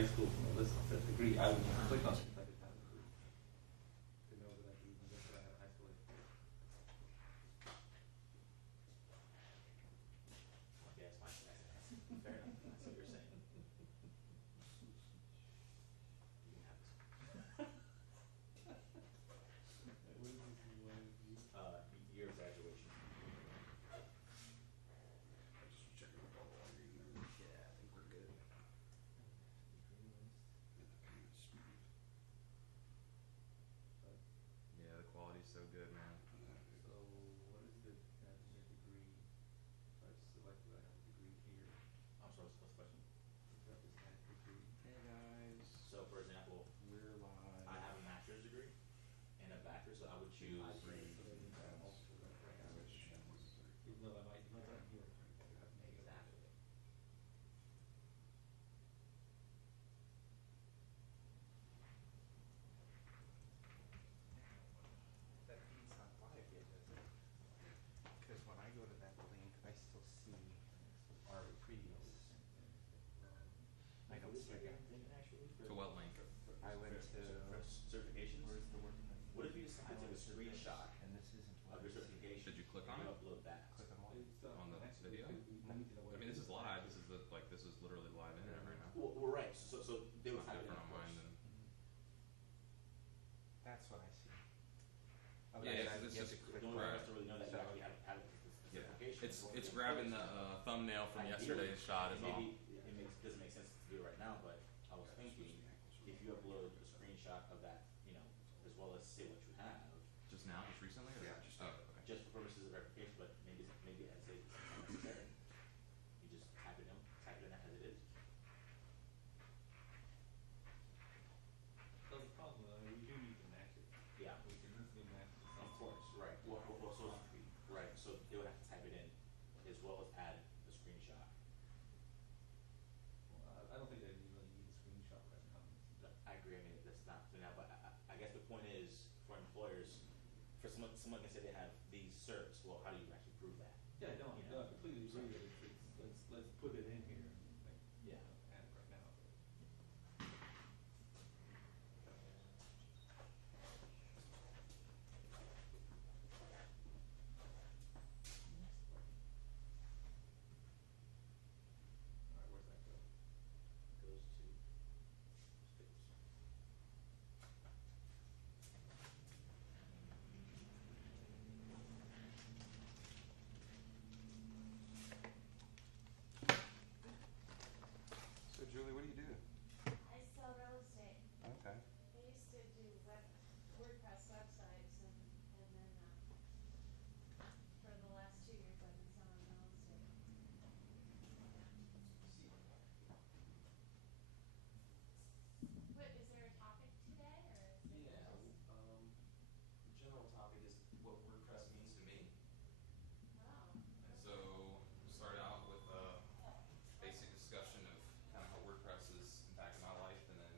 high school from a list that degree, I would just click on it if I didn't have a degree. To know that I could even get that I have high school education. Okay, that's fine. That's fair enough. That's what you're saying. You can have this. What is this one? Year of graduation. Just checking with all the green there. Yeah, I think we're good. Yeah, kind of smooth. Yeah, the quality's so good, man. So what is the your degree? If I select that I have a degree here. I'm sorry, what's the question? Got this kind of degree. Hey guys, So, for example, we're live. I have a master's degree and a bachelor's, so I would choose. I agree. So then you have multiple even though I might not on here. Exactly. That feed's not live yet, is it? Because when I go to that link, I still see our previous. I don't see it. Actually, To what link? I went to for certifications. Where's the work? What if you just take a screenshot And this isn't of what your I see. certification? Did you click and on it? Upload that. Click on what? It's On the actually, video? we need to know what I mean, it this is live. This is the this is literally live internet right now. Well, we're right. So they It's would not type it in, different of on mine course. than. That's what I see. Oh, Yeah, that's- it's you have just to click No one Right. has to really know that you So- actually have the Yeah, certification. it's grabbing the thumbnail from yesterday's shot is all. Maybe it doesn't make sense to do it right now, but I was thinking if you upload a screenshot of that, as well as say what you have, Just now, just recently, or Yeah, just oh, okay. just for purposes of verification, but maybe as it's unnecessary. You just type it in as it is. So the problem, we do need to match it. Yeah. We can easily match it. Of course, right. Well, so right. So they would have to type it in as well as add the screenshot. Well, I don't think that you really need a screenshot right now. I agree. I mean, that's not so now, but I guess the point is for employers, for someone can say they have these certs. Well, how do you actually prove that? Yeah, no, You no, know? I completely agree that let's put it in here. Like, Yeah. add it right now. All right, where's that go? Goes to stickers. So Julie, what do you do? I sell real estate. Okay. I used to do WordPress websites and then for the last 2 years I've been selling real estate. What, is there a topic today or is it Yeah, just? the general topic is what WordPress means to me. Oh, And so start out with a basic discussion of kind of how WordPress has impacted my life, and then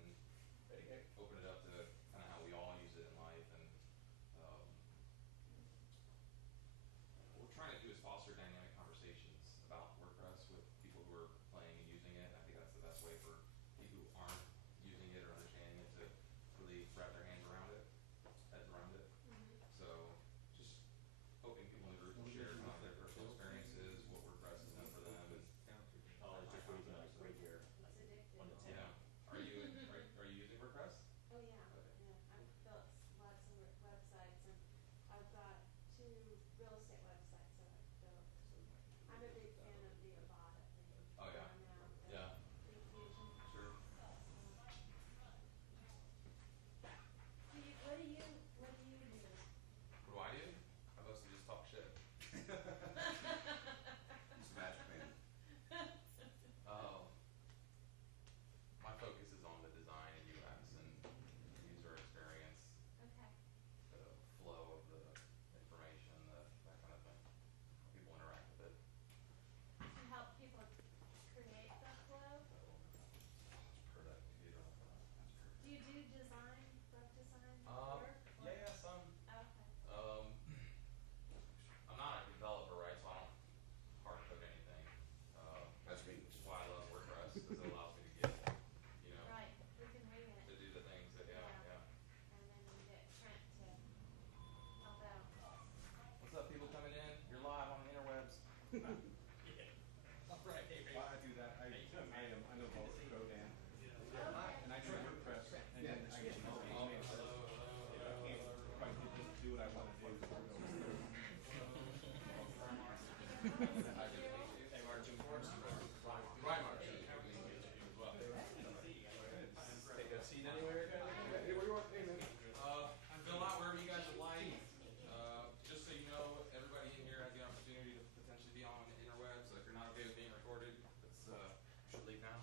open it up to kind of how we all use it in life. And what we're trying to do is foster dynamic conversations about WordPress with people who are playing and using it. I think that's the best way for people who aren't using it or understanding it to really wrap their hands around it, heads around it. So just hoping people in the group will share kind of their personal experiences, what WordPress has done for them. And, Oh, it's just really like right here, it's addictive. on the you know, are you using WordPress? Oh yeah, Okay. yeah. I've built lots of websites and I've got 2 real estate websites that I've built. I'm a big fan of the Avada thing. Oh, yeah. Now, Yeah. Big Fusion. Sure. Hey, Mark, Jim Forrest. Right, Mark. Happy to meet you as well. Take a seat anywhere, guys? Hey, where you want? Hey, man. Fill out wherever you guys would like. Just so you know, everybody in here has the opportunity to potentially be on the interwebs. So if you're not okay with being recorded, it's should leave now.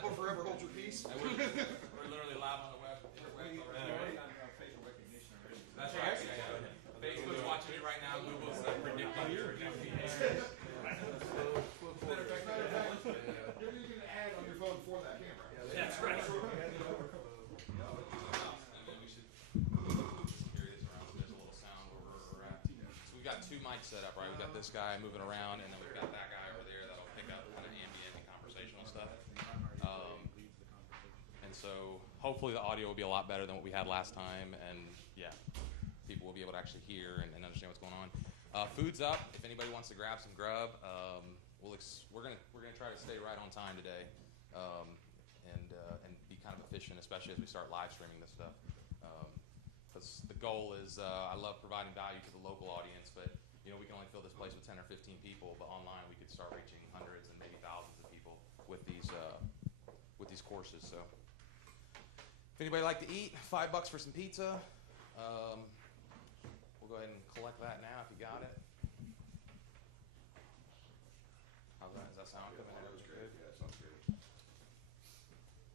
Or forever hold your peace. We're literally live on the web, interwebs already. Facial recognition already. That's right. Facebook's watching you right now. Google's predicting your FBA. You're using an ad on your phone for that camera. That's right. And then we should carry this around. There's a little sound where we're at. So we've got two mics set up, right? We've got this guy moving around, and then we've got that guy over there that'll pick up kind of ambient and conversational stuff. And so hopefully the audio will be a lot better than what we had last time, and yeah, people will be able to actually hear and understand what's going on. Food's up. If anybody wants to grab some grub, we're gonna try to stay right on time today, and be kind of efficient, especially as we start live streaming this stuff. Because the goal is, I love providing value to the local audience, but you know we can only fill this place with 10 or 15 people. But online we could start reaching hundreds and maybe thousands of people with these courses. So if anybody like to eat, $5 for some pizza. We'll go ahead and collect that now if you got it. How's that? Does that sound coming in? That was good. Yeah, that sounds good.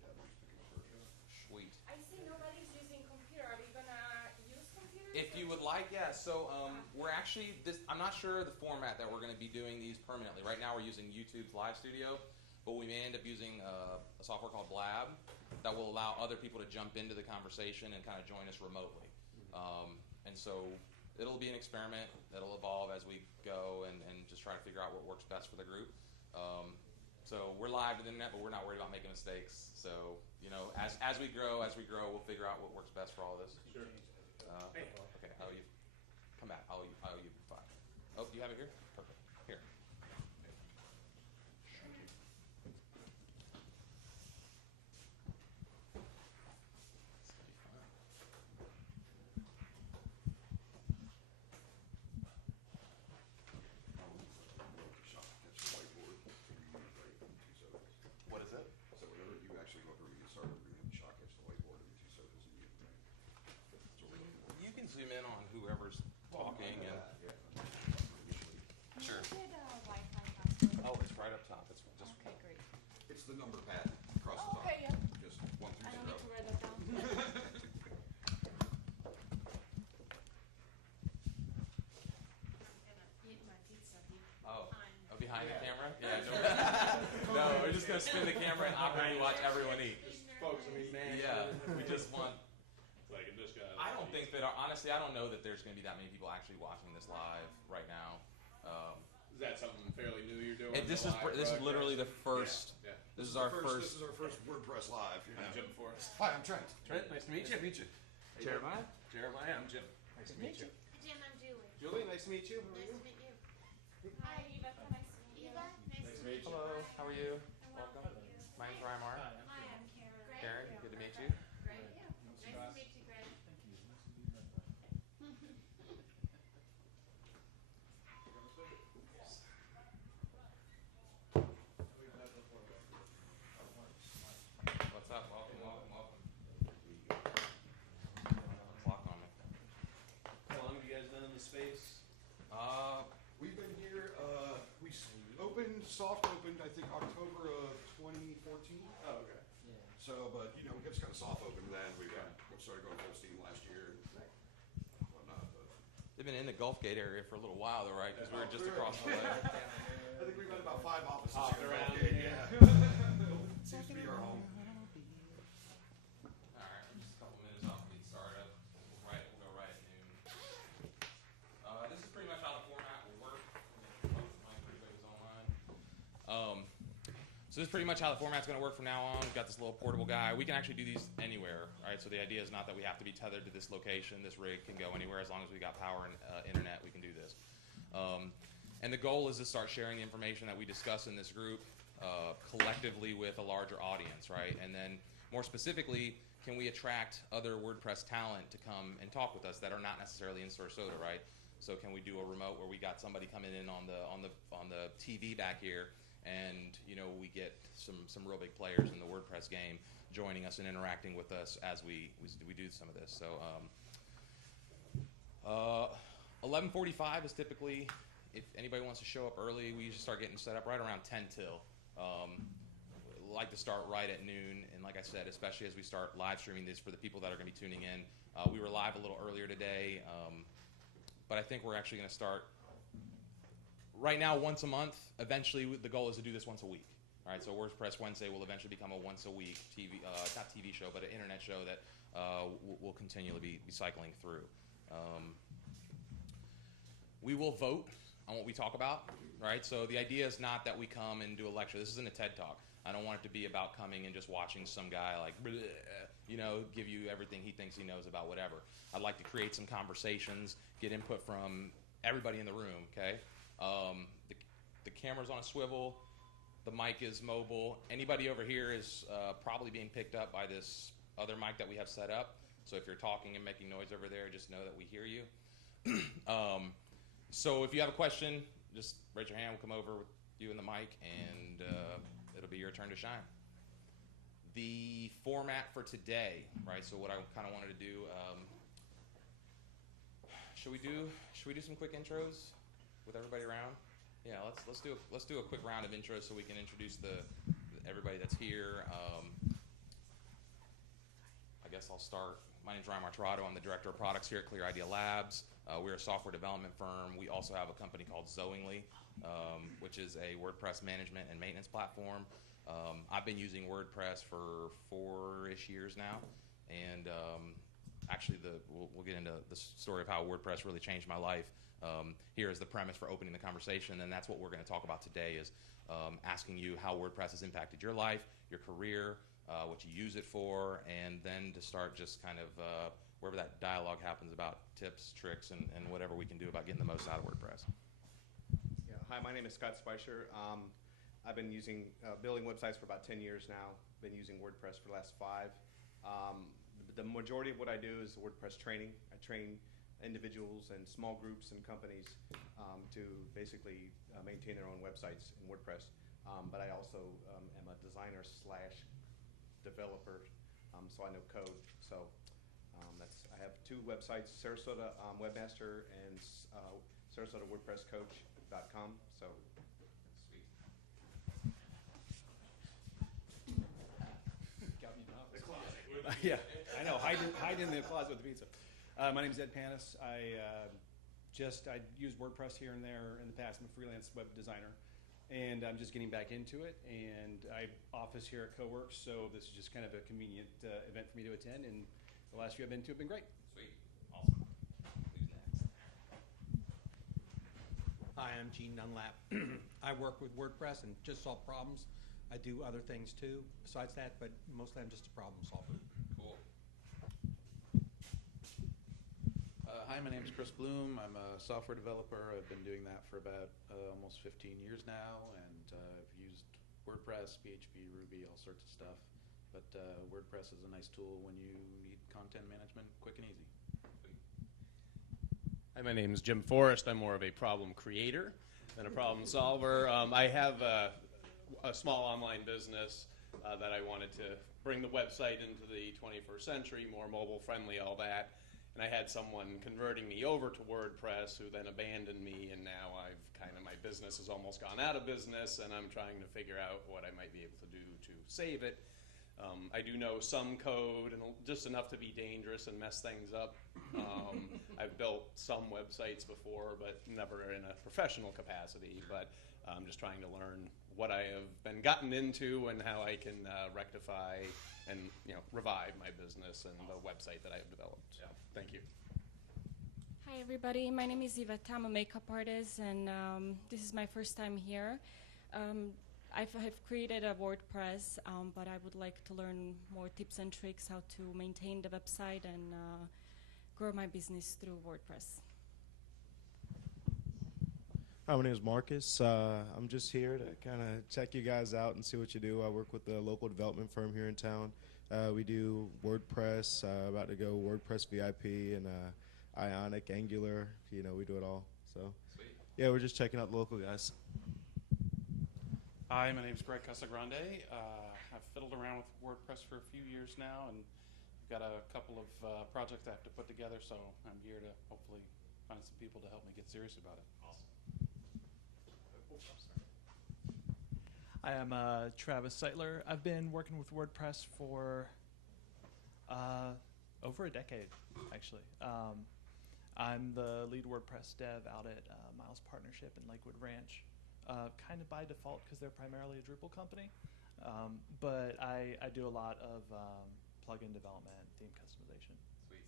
Yeah, I'm just picking a picture. Sweet. I see nobody's using computer. Are we gonna use computers? If you would like, yeah. So we're actually I'm not sure the format that we're going to be doing these permanently. Right now we're using YouTube's Live Studio, but we may end up using a software called Blab that will allow other people to jump into the conversation and kind of join us remotely. And so it'll be an experiment that'll evolve as we go and just try to figure out what works best for the group. So we're live to the internet, but we're not worried about making mistakes. So, you know, as we grow, we'll figure out what works best for all of this. Sure. Okay, how are you? Come back. I'll owe you 5. Oh, do you have it here? Perfect. Here. Shot catch the whiteboard. What is it? So whenever you actually go through and get started, we're gonna have the shot catch the whiteboard and the 2 circles and you right. That's what we're looking for. You can zoom in on whoever's talking. And sure. Where's the Wi-Fi password? Oh, it's right up top. It's just Okay, great. It's the number pad across the Oh, top. okay, yeah. Just 1 I through don't need to 0. write that down. I'm gonna eat my pizza behind the camera. Yeah. No, we're just gonna spin the camera and awkwardly watch everyone eat. Folks, I mean, man. Yeah, we just want. Like in this guy. I don't think that honestly, I don't know that there's going to be that many people actually watching this live right now. Is that something fairly new you're doing? And this is literally the first. Yeah. This is our This first. is our first WordPress live. You know. I'm Jim Forrest. Hi, I'm Trent. Trent, nice to meet you. meet you. Jeremiah? Jeremiah, I'm Jim. Nice to meet you. Jim, I'm Julie. Julie, nice to meet you. Nice to meet you. Hi, Eva. Nice to meet you. Eva, nice to meet you. Hello, how are you? I'm well, Welcome. thank you. My name's Rymar. Hi, I'm Karen. Karen, good to meet you. Great. Nice to meet you, Greg. What's up? Welcome. Clock on me. How long have you guys been in the space? We've been here, soft opened, I think, October of 2014. Oh, okay. So, but, you know, it gets kind of soft open then. We started going full steam last year and whatnot. But They've been in the Gulf Gate area for a little while, though, right? Because we were just across the way. I think we've had about 5 offices Hopped here. around, Okay, yeah. Seems to be our home. All right, just a couple minutes off to get started. We'll go right at noon. This is pretty much how the format will work. Everybody's online. So this is pretty much how the format's going to work from now on. We've got this little portable guy. We can actually do these anywhere, right? So the idea is not that we have to be tethered to this location. This rig can go anywhere as long as we got power and internet. We can do this. And the goal is to start sharing the information that we discuss in this group collectively with a larger audience, right? And then more specifically, can we attract other WordPress talent to come and talk with us that are not necessarily in Sarasota, right? So can we do a remote where we got somebody coming in on the TV back here, and we get some real big players in the WordPress game joining us and interacting with us as we do some of this. So 11:45 is typically, if anybody wants to show up early, we usually start getting set up right around 10 till. Like to start right at noon, and like I said, especially as we start live streaming this for the people that are going to be tuning in. We were live a little earlier today, but I think we're actually going to start right now once a month. Eventually, the goal is to do this once a week. All right, so WordPress Wednesday will eventually become a once a week TV, not TV show, but an internet show that we'll continually be cycling through. We will vote on what we talk about, right? So the idea is not that we come and do a lecture. This isn't a TED Talk. I don't want it to be about coming and just watching some guy like, give you everything he thinks he knows about whatever. I'd like to create some conversations, get input from everybody in the room, okay? The camera's on a swivel. The mic is mobile. Anybody over here is probably being picked up by this other mic that we have set up. So if you're talking and making noise over there, just know that we hear you. So if you have a question, just raise your hand. We'll come over with you and the mic, and it'll be your turn to shine. The format for today, right? So what I kind of wanted to do, should we do some quick intros with everybody around? Yeah, let's do a quick round of intros so we can introduce everybody that's here. I guess I'll start. My name's Ryan Martirato. I'm the Director of Products here at Clear Idea Labs. We're a software development firm. We also have a company called Zoingly, which is a WordPress management and maintenance platform. I've been using WordPress for 4-ish years now, and actually we'll get into the story of how WordPress really changed my life. Here is the premise for opening the conversation, and that's what we're going to talk about today is asking you how WordPress has impacted your life, your career, what you use it for, and then to start just kind of wherever that dialogue happens about tips, tricks, and whatever we can do about getting the most out of WordPress. Yeah. Hi, my name is Scott Spicer. I've been building websites for about 10 years now. Been using WordPress for the last 5. The majority of what I do is WordPress training. I train individuals and small groups and companies to basically maintain their own websites in WordPress. But I also am a designer / developer, so I know code. So I have 2 websites, Sarasota Webmaster and Sarasota WordPressCoach.com. So Sweet. Got me now. The closet. Yeah, I know. Hide in the closet with the pizza. My name is Ed Panis. I used WordPress here and there in the past. I'm a freelance web designer, and I'm just getting back into it. And I office here at CoWorks, so this is just kind of a convenient event for me to attend. And the last few I've been to have been great. Sweet. Awesome. Who's next? Hi, I'm Gene Dunlap. I work with WordPress and just solve problems. I do other things too besides that, but mostly I'm just a problem solver. Cool. Hi, my name is Chris Bloom. I'm a software developer. I've been doing that for about almost 15 years now, and I've used WordPress, PHP, Ruby, all sorts of stuff. But WordPress is a nice tool when you need content management quick and easy. Hi, my name is Jim Forrest. I'm more of a problem creator than a problem solver. I have a small online business that I wanted to bring the website into the 21st century, more mobile friendly, all that. And I had someone converting me over to WordPress who then abandoned me, and now my business has almost gone out of business, and I'm trying to figure out what I might be able to do to save it. I do know some code, and just enough to be dangerous and mess things up. I've built some websites before, but never in a professional capacity. But I'm just trying to learn what I have been gotten into and how I can rectify and revive my business and the website that I have developed. So, thank you. Hi everybody, my name is Yvette. I'm a makeup artist, and this is my first time here. I've created a WordPress, but I would like to learn more tips and tricks how to maintain the website and grow my business through WordPress. Hi, my name is Marcus. I'm just here to kind of check you guys out and see what you do. I work with a local development firm here in town. We do WordPress, about to go WordPress VIP, and Ionic, Angular. You know, we do it all. So Sweet. yeah, we're just checking out the local guys. Hi, my name is Greg Casagrande. I've fiddled around with WordPress for a few years now, and I've got a couple of projects I have to put together, so I'm here to hopefully find some people to help me get serious about it. I am Travis Seitler. I've been working with WordPress for over a decade, actually. I'm the lead WordPress dev out at Miles Partnership in Lakewood Ranch, kind of by default because they're primarily a Drupal company. But I do a lot of plugin development, theme customization. Sweet.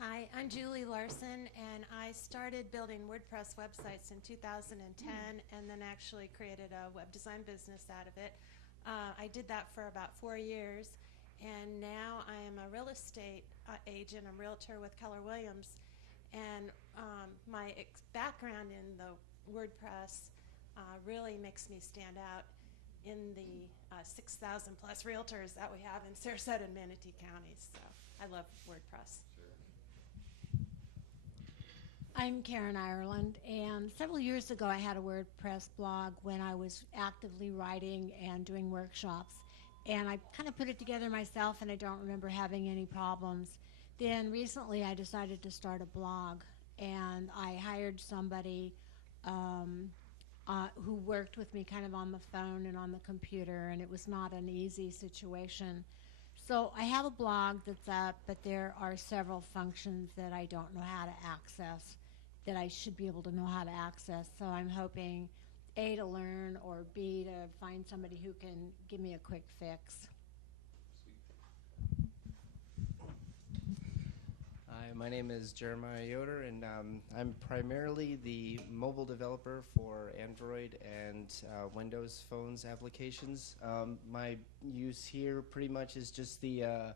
Hi, I'm Julie Larson, and I started building WordPress websites in 2010 and then actually created a web design business out of it. I did that for about 4 years, and now I am a real estate agent, a realtor with Keller Williams, and my background in the WordPress really makes me stand out in the 6,000 plus realtors that we have in Sarasota and Manatee counties. So I love WordPress. I'm Karen Ireland, and several years ago I had a WordPress blog when I was actively writing and doing workshops, and I kind of put it together myself, and I don't remember having any problems. Then recently I decided to start a blog, and I hired somebody who worked with me kind of on the phone and on the computer, and it was not an easy situation. So I have a blog that's up, but there are several functions that I don't know how to access that I should be able to know how to access. So I'm hoping A, to learn, or B, to find somebody who can give me a quick fix. Hi, my name is Jeremiah Yoder, and I'm primarily the mobile developer for Android and Windows phones applications. My use here pretty much is just the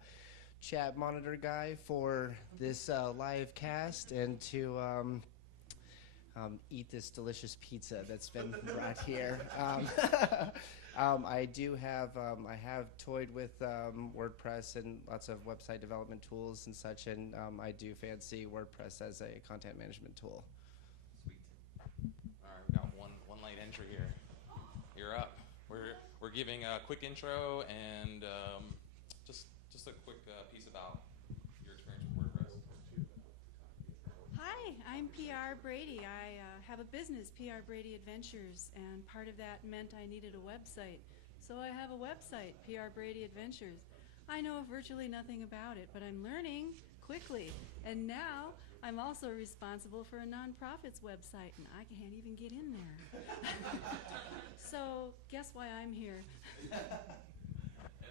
chat monitor guy for this live cast and to eat this delicious pizza that's been brought here. I do have, I have toyed with WordPress and lots of website development tools and such, and I do fancy WordPress as a content management tool. Sweet. All right, we got one late entry here. You're up. We're giving a quick intro and just a quick piece about your experience with WordPress. Hi, I'm PR Brady. I have a business, PR Brady Adventures, and part of that meant I needed a website. So I have a website, PR Brady Adventures. I know virtually nothing about it, but I'm learning quickly. And now I'm also responsible for a nonprofit's website, and I can't even get in there. So guess why I'm here? And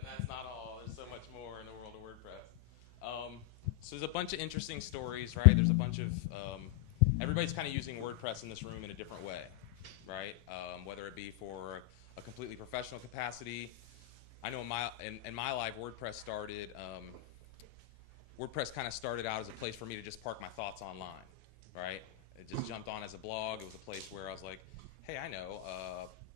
that's not all. There's so much more in the world of WordPress. So there's a bunch of interesting stories, right? There's a bunch of, everybody's kind of using WordPress in this room in a different way, right? Whether it be for a completely professional capacity. I know in my life, WordPress started, WordPress kind of started out as a place for me to just park my thoughts online, right? It just jumped on as a blog. It was a place where I was like, hey, I know,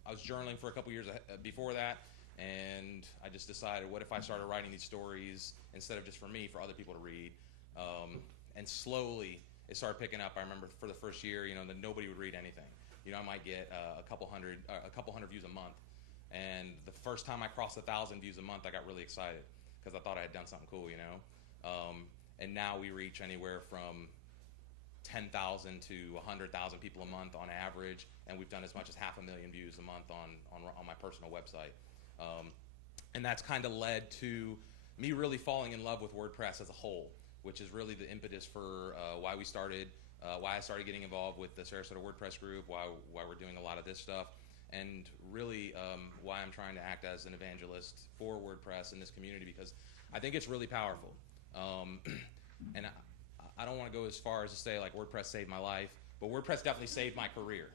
I was journaling for a couple years before that, and I just decided, what if I started writing these stories instead of just for me, for other people to read? And slowly, it started picking up. I remember for the first year, you know, that nobody would read anything. You know, I might get a couple hundred views a month. And the first time I crossed 1,000 views a month, I got really excited because I thought I had done something cool, you know. And now we reach anywhere from 10,000 to 100,000 people a month on average, and we've done as much as 500,000 views a month on my personal website. And that's kind of led to me really falling in love with WordPress as a whole, which is really the impetus for why we started, why I started getting involved with the Sarasota WordPress group, why we're doing a lot of this stuff, and really why I'm trying to act as an evangelist for WordPress in this community, because I think it's really powerful. And I don't want to go as far as to say like WordPress saved my life, but WordPress definitely saved my career.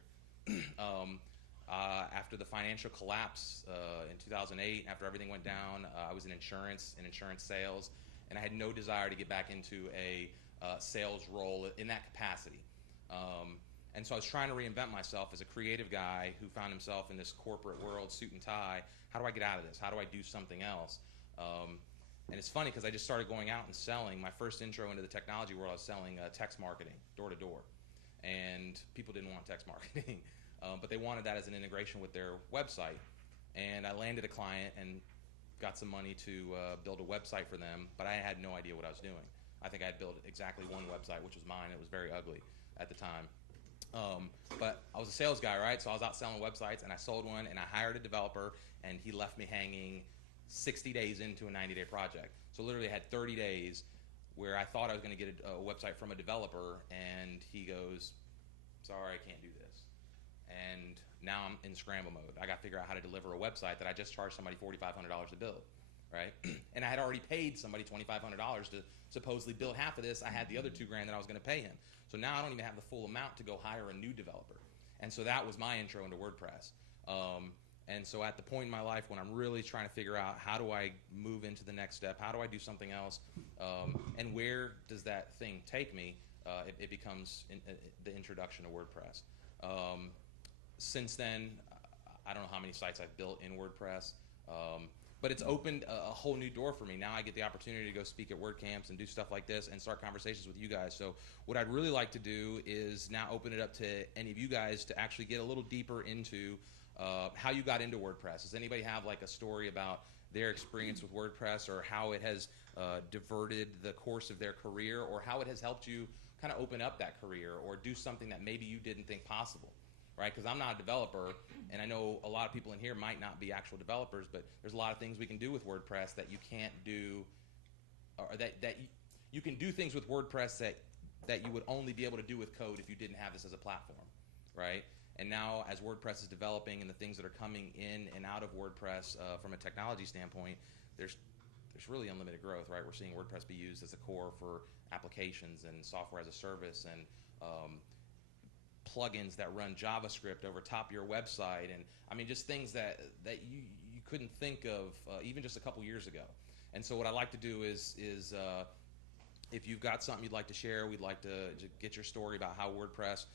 After the financial collapse in 2008, after everything went down, I was in insurance sales, and I had no desire to get back into a sales role in that capacity. And so I was trying to reinvent myself as a creative guy who found himself in this corporate world, suit and tie. How do I get out of this? How do I do something else? And it's funny because I just started going out and selling. My first intro into the technology world, I was selling text marketing, door to door. And people didn't want text marketing, but they wanted that as an integration with their website. And I landed a client and got some money to build a website for them, but I had no idea what I was doing. I think I had built exactly one website, which was mine. It was very ugly at the time. But I was a sales guy, right? So I was out selling websites, and I sold one, and I hired a developer, and he left me hanging 60 days into a 90-day project. So literally I had 30 days where I thought I was going to get a website from a developer, and he goes, sorry, I can't do this. And now I'm in scramble mode. I got to figure out how to deliver a website that I just charged somebody $4,500 to build, right? And I had already paid somebody $2,500 to supposedly build half of this. I had the other $2,000 that I was going to pay him. So now I don't even have the full amount to go hire a new developer. And so that was my intro into WordPress. And so at the point in my life when I'm really trying to figure out how do I move into the next step, how do I do something else, and where does that thing take me, it becomes the introduction to WordPress. Since then, I don't know how many sites I've built in WordPress, but it's opened a whole new door for me. Now I get the opportunity to go speak at WordCamps and do stuff like this and start conversations with you guys. So what I'd really like to do is now open it up to any of you guys to actually get a little deeper into how you got into WordPress. Does anybody have like a story about their experience with WordPress, or how it has diverted the course of their career, or how it has helped you kind of open up that career or do something that maybe you didn't think possible? Right? Because I'm not a developer, and I know a lot of people in here might not be actual developers, but there's a lot of things we can do with WordPress that you can't do, or that you can do things with WordPress that you would only be able to do with code if you didn't have this as a platform, right? And now as WordPress is developing and the things that are coming in and out of WordPress from a technology standpoint, there's really unlimited growth, right? We're seeing WordPress be used as a core for applications and software as a service, and plugins that run JavaScript over top of your website, and I mean just things that you couldn't think of even just a couple years ago. And so what I like to do is if you've got something you'd like to share, we'd like to get your story about how WordPress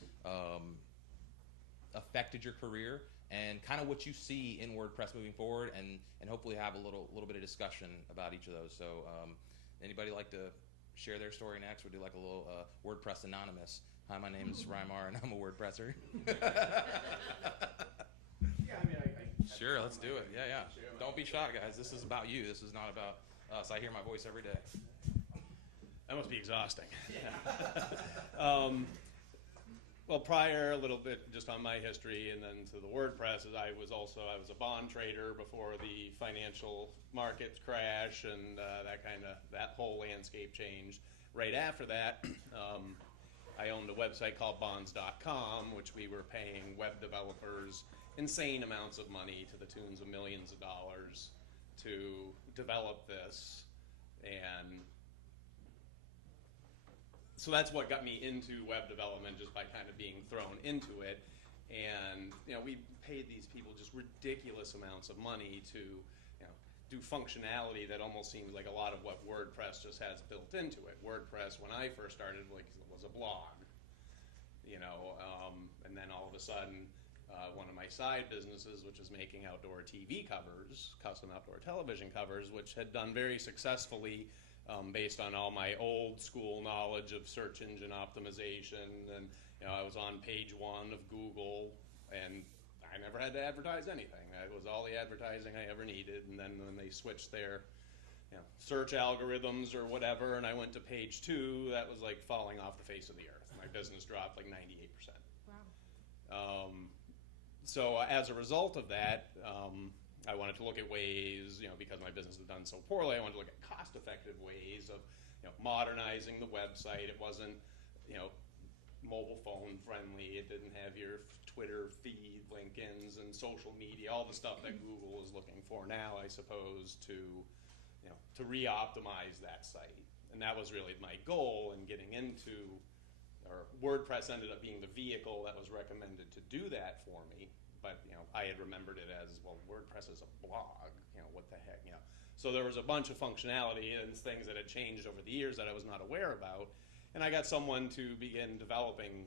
affected your career and kind of what you see in WordPress moving forward, and hopefully have a little bit of discussion about each of those. So anybody like to share their story next? We'll do like a little WordPress Anonymous. Hi, my name is Rymar, and I'm a WordPresser. Yeah, I mean, Sure, let's do it. Yeah. Don't be shy, guys. This is about you. This is not about us. I hear my voice every day. That must be exhausting. Well, prior, a little bit just on my history, and then to the WordPress, is I was a bond trader before the financial markets crash, and that whole landscape changed. Right after that, I owned a website called bonds.com, which we were paying web developers insane amounts of money to the tunes of millions of dollars to develop this. And so that's what got me into web development, just by kind of being thrown into it. And we paid these people just ridiculous amounts of money to do functionality that almost seems like a lot of what WordPress just has built into it. WordPress, when I first started, was a blog, and then all of a sudden, one of my side businesses, which is making outdoor TV covers, custom outdoor television covers, which had done very successfully based on all my old school knowledge of search engine optimization, and I was on page 1 of Google, and I never had to advertise anything. That was all the advertising I ever needed. And then when they switched their search algorithms or whatever, and I went to page 2, that was like falling off the face of the earth. My business dropped like 98%. Wow. So as a result of that, I wanted to look at ways, because my business had done so poorly, I wanted to look at cost-effective ways of modernizing the website. It wasn't mobile phone friendly. It didn't have your Twitter feed, link-ins, and social media, all the stuff that Google is looking for now, I suppose, to re-optimize that site. And that was really my goal in getting into, or WordPress ended up being the vehicle that was recommended to do that for me. But I had remembered it as, well, WordPress is a blog. What the heck, So there was a bunch of functionality and things that had changed over the years that I was not aware about. And I got someone to begin developing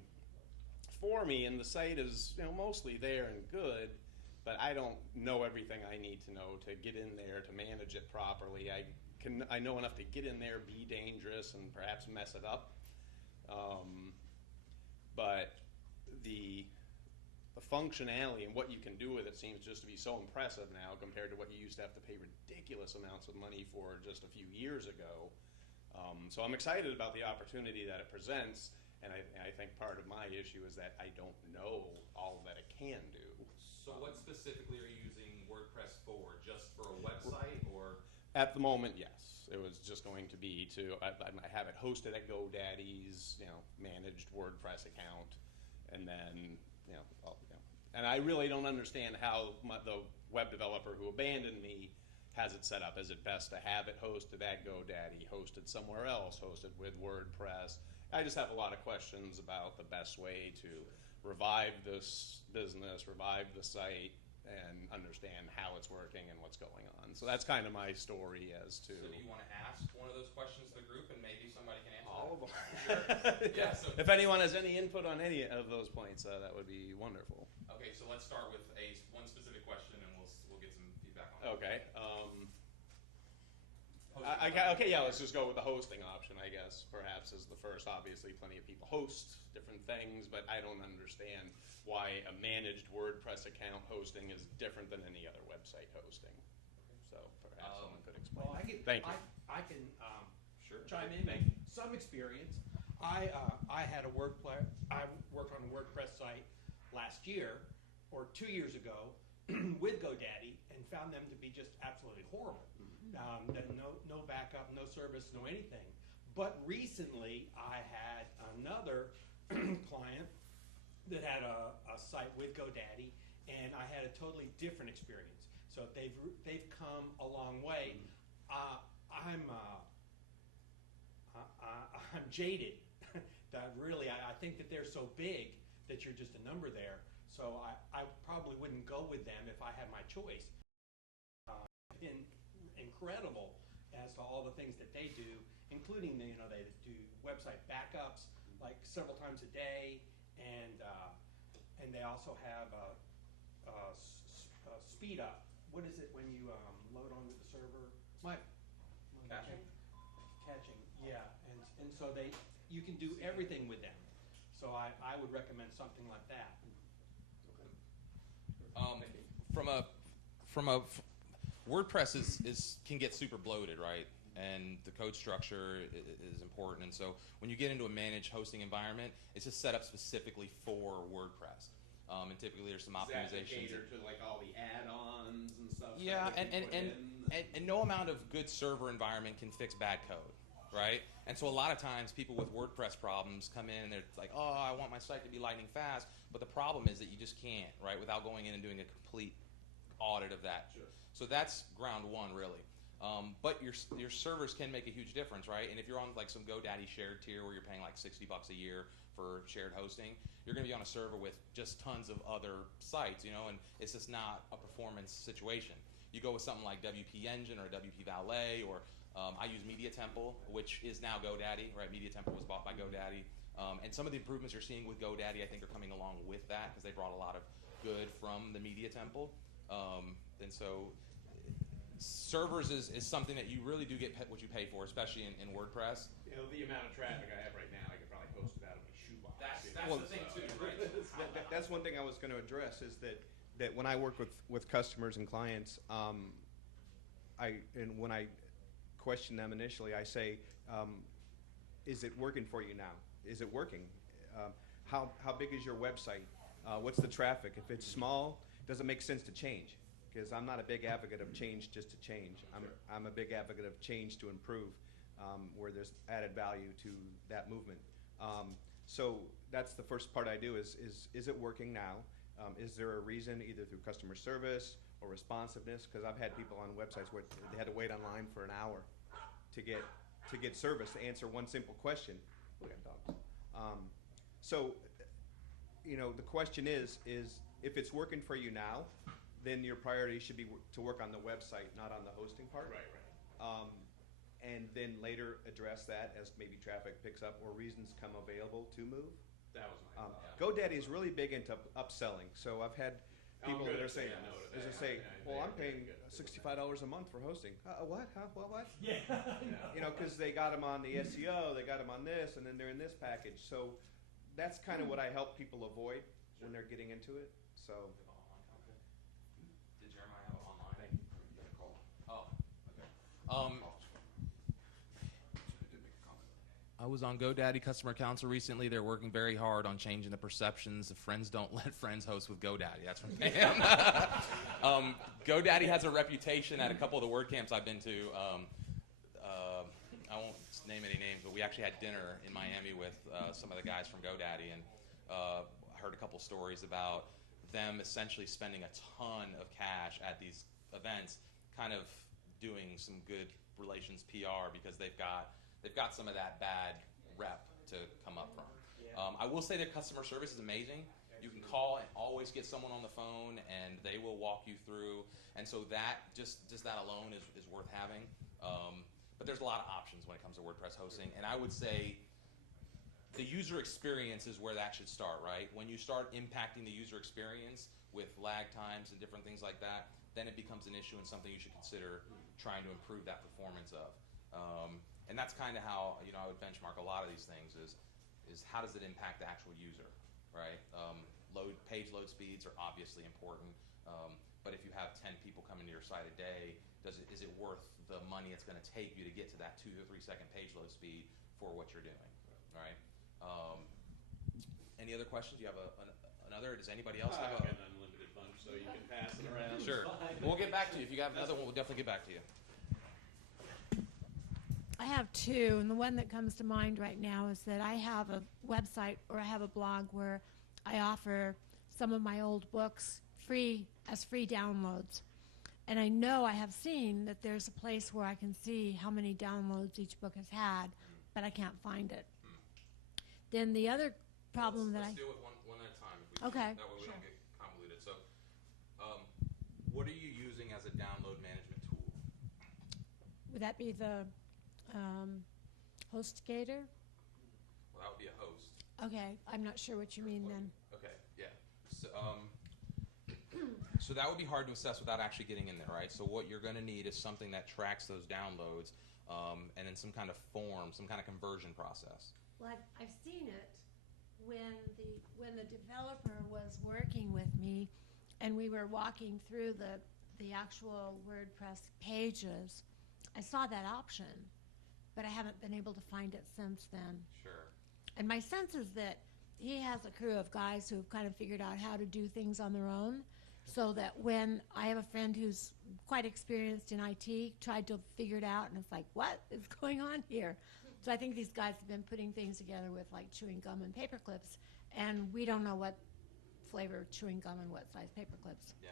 for me, and the site is mostly there and good, but I don't know everything I need to know to get in there to manage it properly. I know enough to get in there, be dangerous, and perhaps mess it up. But the functionality and what you can do with it seems just to be so impressive now compared to what you used to have to pay ridiculous amounts of money for just a few years ago. So I'm excited about the opportunity that it presents, and I think part of my issue is that I don't know all that it can do. So what specifically are you using WordPress for? Just for a website, or? At the moment, yes. It was just going to be I have it hosted at GoDaddy's, managed WordPress account, and then, and I really don't understand how the web developer who abandoned me has it set up. Is it best to have it hosted at GoDaddy, hosted somewhere else, hosted with WordPress? I just have a lot of questions about the best way to revive this business, revive the site, and understand how it's working and what's going on. So that's kind of my story as to... So do you want to ask one of those questions to the group, and maybe somebody can answer all of them? Sure. Yeah. So if anyone has any input on any of those points, that would be wonderful. Okay, so let's start with one specific question, and we'll get some feedback on it. Okay. Let's just go with the hosting option, I guess, perhaps, is the first. Obviously, plenty of people host different things, but I don't understand why a managed WordPress account hosting is different than any other website hosting. So perhaps someone could explain. Well, Thank you. I can Sure. chime in Thank with you. some experience. I had I worked on a WordPress site last year or 2 years ago with GoDaddy and found them to be just absolutely horrible. No backup, no service, no anything. But recently, I had another client that had a site with GoDaddy, and I had a totally different experience. So they've come a long way. I'm jaded. That really, I think that they're so big that you're just a number there. So I probably wouldn't go with them if I had my choice. Been incredible as to all the things that they do, including they do website backups like several times a day, and they also have speed up. What is it when you load onto the server? Catching, yeah, and so you can do everything with them. So I would recommend something like that. WordPress can get super bloated, right? And the code structure is important. And so when you get into a managed hosting environment, it's just set up specifically for WordPress. And typically there's some optimizations. Cater to like all the add-ons and stuff. Yeah, and no amount of good server environment can fix bad code, right? And so a lot of times people with WordPress problems come in and they're like, oh, I want my site to be lightning fast. But the problem is that you just can't, right, without going in and doing a complete audit of that. Sure. So that's ground one, really. But your servers can make a huge difference, right? And if you're on like some GoDaddy shared tier where you're paying like $60 a year for shared hosting, you're going to be on a server with just tons of other sites, and it's just not a performance situation. You go with something like WP Engine or WP Valet, or I use Media Temple, which is now GoDaddy, right? Media Temple was bought by GoDaddy. And some of the improvements you're seeing with GoDaddy, I think, are coming along with that because they brought a lot of good from the Media Temple. And so servers is something that you really do get what you pay for, especially in WordPress. The amount of traffic I have right now, I could probably post it out of my shoebox. That's the thing too, right? That's one thing I was going to address is that when I work with customers and clients, when I question them initially, I say, is it working for you now? Is it working? How big is your website? What's the traffic? If it's small, does it make sense to change? Because I'm not a big advocate of change just to change. I'm a big advocate of change to improve, where there's added value to that movement. So that's the first part I do is it working now? Is there a reason, either through customer service or responsiveness? Because I've had people on websites where they had to wait online for an hour to get service to answer one simple question. Look at dogs. So, the question is if it's working for you now, then your priority should be to work on the website, not on the hosting part. Right. And then later address that as maybe traffic picks up or reasons come available to move. That was my thought. GoDaddy is really big into upselling. So I've had people good that are at saying, saying no to is that. just say, I well, I'm think paying $65 a month for hosting. What? Huh? What? Yeah. You know, because they got them on the SEO, they got them on this, and then they're in this package. So that's kind of what I help people avoid when they're getting into it. So. Did Jeremiah have it online? You gotta call. Oh, okay. I was on GoDaddy customer council recently. They're working very hard on changing the perceptions of friends don't let friends host with GoDaddy. That's from them. GoDaddy has a reputation at a couple of the WordCamps I've been to. I won't name any names, but we actually had dinner in Miami with some of the guys from GoDaddy, and I heard a couple stories about them essentially spending a ton of cash at these events, kind of doing some good relations PR because they've got some of that bad rep to come up from. I will say their customer service is amazing. You can call and always get someone on the phone, and they will walk you through. And so that just that alone is worth having. But there's a lot of options when it comes to WordPress hosting, and I would say the user experience is where that should start, right? When you start impacting the user experience with lag times and different things like that, then it becomes an issue and something you should consider trying to improve that performance of. And that's kind of how I would benchmark a lot of these things is how does it impact the actual user, right? Page load speeds are obviously important, but if you have 10 people coming to your site a day, is it worth the money it's going to take you to get to that 2 to 3 second page load speed for what you're doing, right? Any other questions? Do you have another? Does anybody else have I've got an unlimited bunch, so you can pass it around. Sure. We'll get back to you. If you got another one, we'll definitely get back to you. I have two, and the one that comes to mind right now is that I have a website or I have a blog where I offer some of my old books free downloads. And I know I have seen that there's a place where I can see how many downloads each book has had, but I can't find it. Then the other problem let's deal with one at a time. If we Okay, can. That way we sure. don't get convoluted. So, what are you using as a download management tool? Would that be the HostGator? Well, that would be a host. Okay, I'm not sure what you mean then. Okay, yeah. So that would be hard to assess without actually getting in there, right? So what you're going to need is something that tracks those downloads, and then some kind of form, some kind of conversion process. Well, I've seen it when the developer was working with me, and we were walking through the actual WordPress pages. I saw that option, but I haven't been able to find it since then. Sure. And my sense is that he has a crew of guys who have kind of figured out how to do things on their own, so that when I have a friend who's quite experienced in IT, tried to figure it out, and it's like, what is going on here? So I think these guys have been putting things together with like chewing gum and paper clips, and we don't know what flavor chewing gum and what size paper clips. Yeah.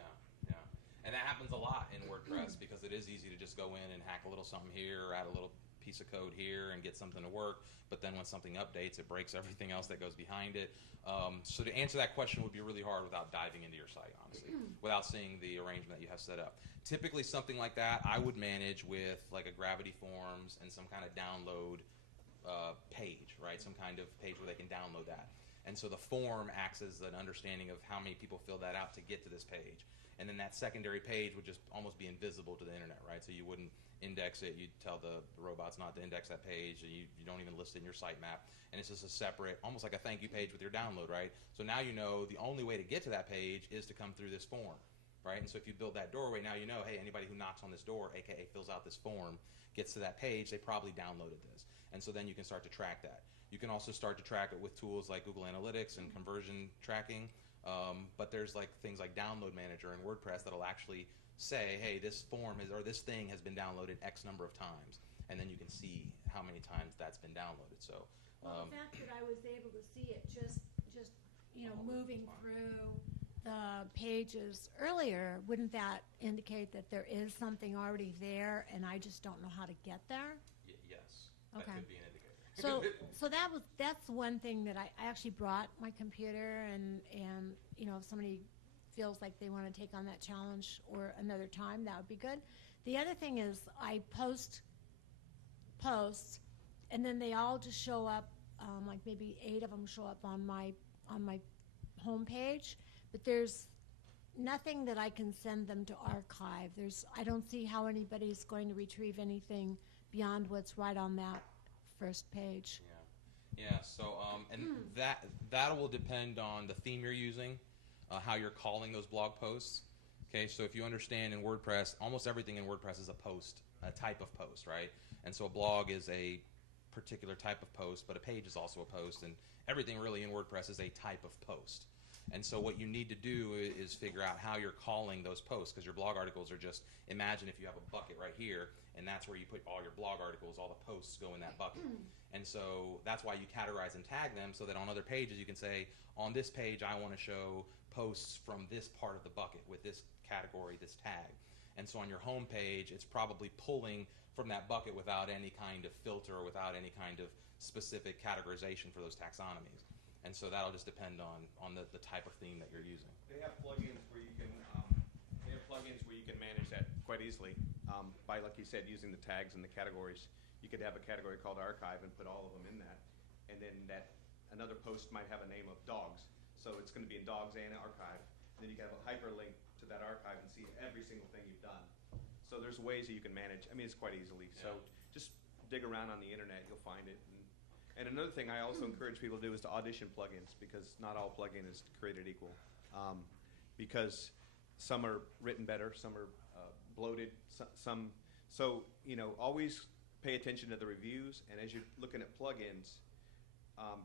And that happens a lot in WordPress because it is easy to just go in and hack a little something here or add a little piece of code here and get something to work. But then when something updates, it breaks everything else that goes behind it. So to answer that question would be really hard without diving into your site, honestly, without seeing the arrangement that you have set up. Typically something like that I would manage with like a Gravity Forms and some kind of download page, right? Some kind of page where they can download that. And so the form acts as an understanding of how many people fill that out to get to this page. And then that secondary page would just almost be invisible to the internet, right? So you wouldn't index it. You'd tell the robots not to index that page, and you don't even list it in your sitemap. And it's just a separate, almost like a thank you page with your download, right? So now you know the only way to get to that page is to come through this form, right? And so if you build that doorway, now you know, hey, anybody who knocks on this door, aka fills out this form, gets to that page, they probably downloaded this. And so then you can start to track that. You can also start to track it with tools like Google Analytics and conversion tracking. But there's like things like Download Manager in WordPress that'll actually say, hey, this form or this thing has been downloaded X number of times, and then you can see how many times that's been downloaded. So, Well, the fact that I was able to see it just moving through the pages earlier, wouldn't that indicate that there is something already there, and I just don't know how to get there? Yes, Okay. that could be an indicator. So that's one thing that I actually brought my computer, and if somebody feels like they want to take on that challenge or another time, that would be good. The other thing is I post posts, and then they all just show up, like maybe 8 of them show up on my home page, but there's nothing that I can send them to archive. I don't see how anybody's going to retrieve anything beyond what's right on that first page. Yeah. So and that will depend on the theme you're using, how you're calling those blog posts. Okay. So if you understand in WordPress, almost everything in WordPress is a post, a type of post, right? And so a blog is a particular type of post, but a page is also a post, and everything really in WordPress is a type of post. And so what you need to do is figure out how you're calling those posts, because your blog articles are just, imagine if you have a bucket right here, and that's where you put all your blog articles, all the posts go in that bucket. And so that's why you categorize and tag them, so that on other pages you can say, on this page I want to show posts from this part of the bucket with this category, this tag. And so on your home page, it's probably pulling from that bucket without any kind of filter or without any kind of specific categorization for those taxonomies. And so that'll just depend on the type of theme that you're using. They have plugins where you can manage that quite easily by, like you said, using the tags and the categories. You could have a category called archive and put all of them in that, and then that another post might have a name of dogs, so it's going to be in dogs and archive. And then you can have a hyperlink to that archive and see every single thing you've done. So there's ways that you can manage. I mean, it's quite easily. So just dig around on the internet, you'll find it. And another thing I also encourage people to do is to audition plugins, because not all plugin is created equal. Because some are written better, some are bloated, some. So always pay attention to the reviews. And as you're looking at plugins,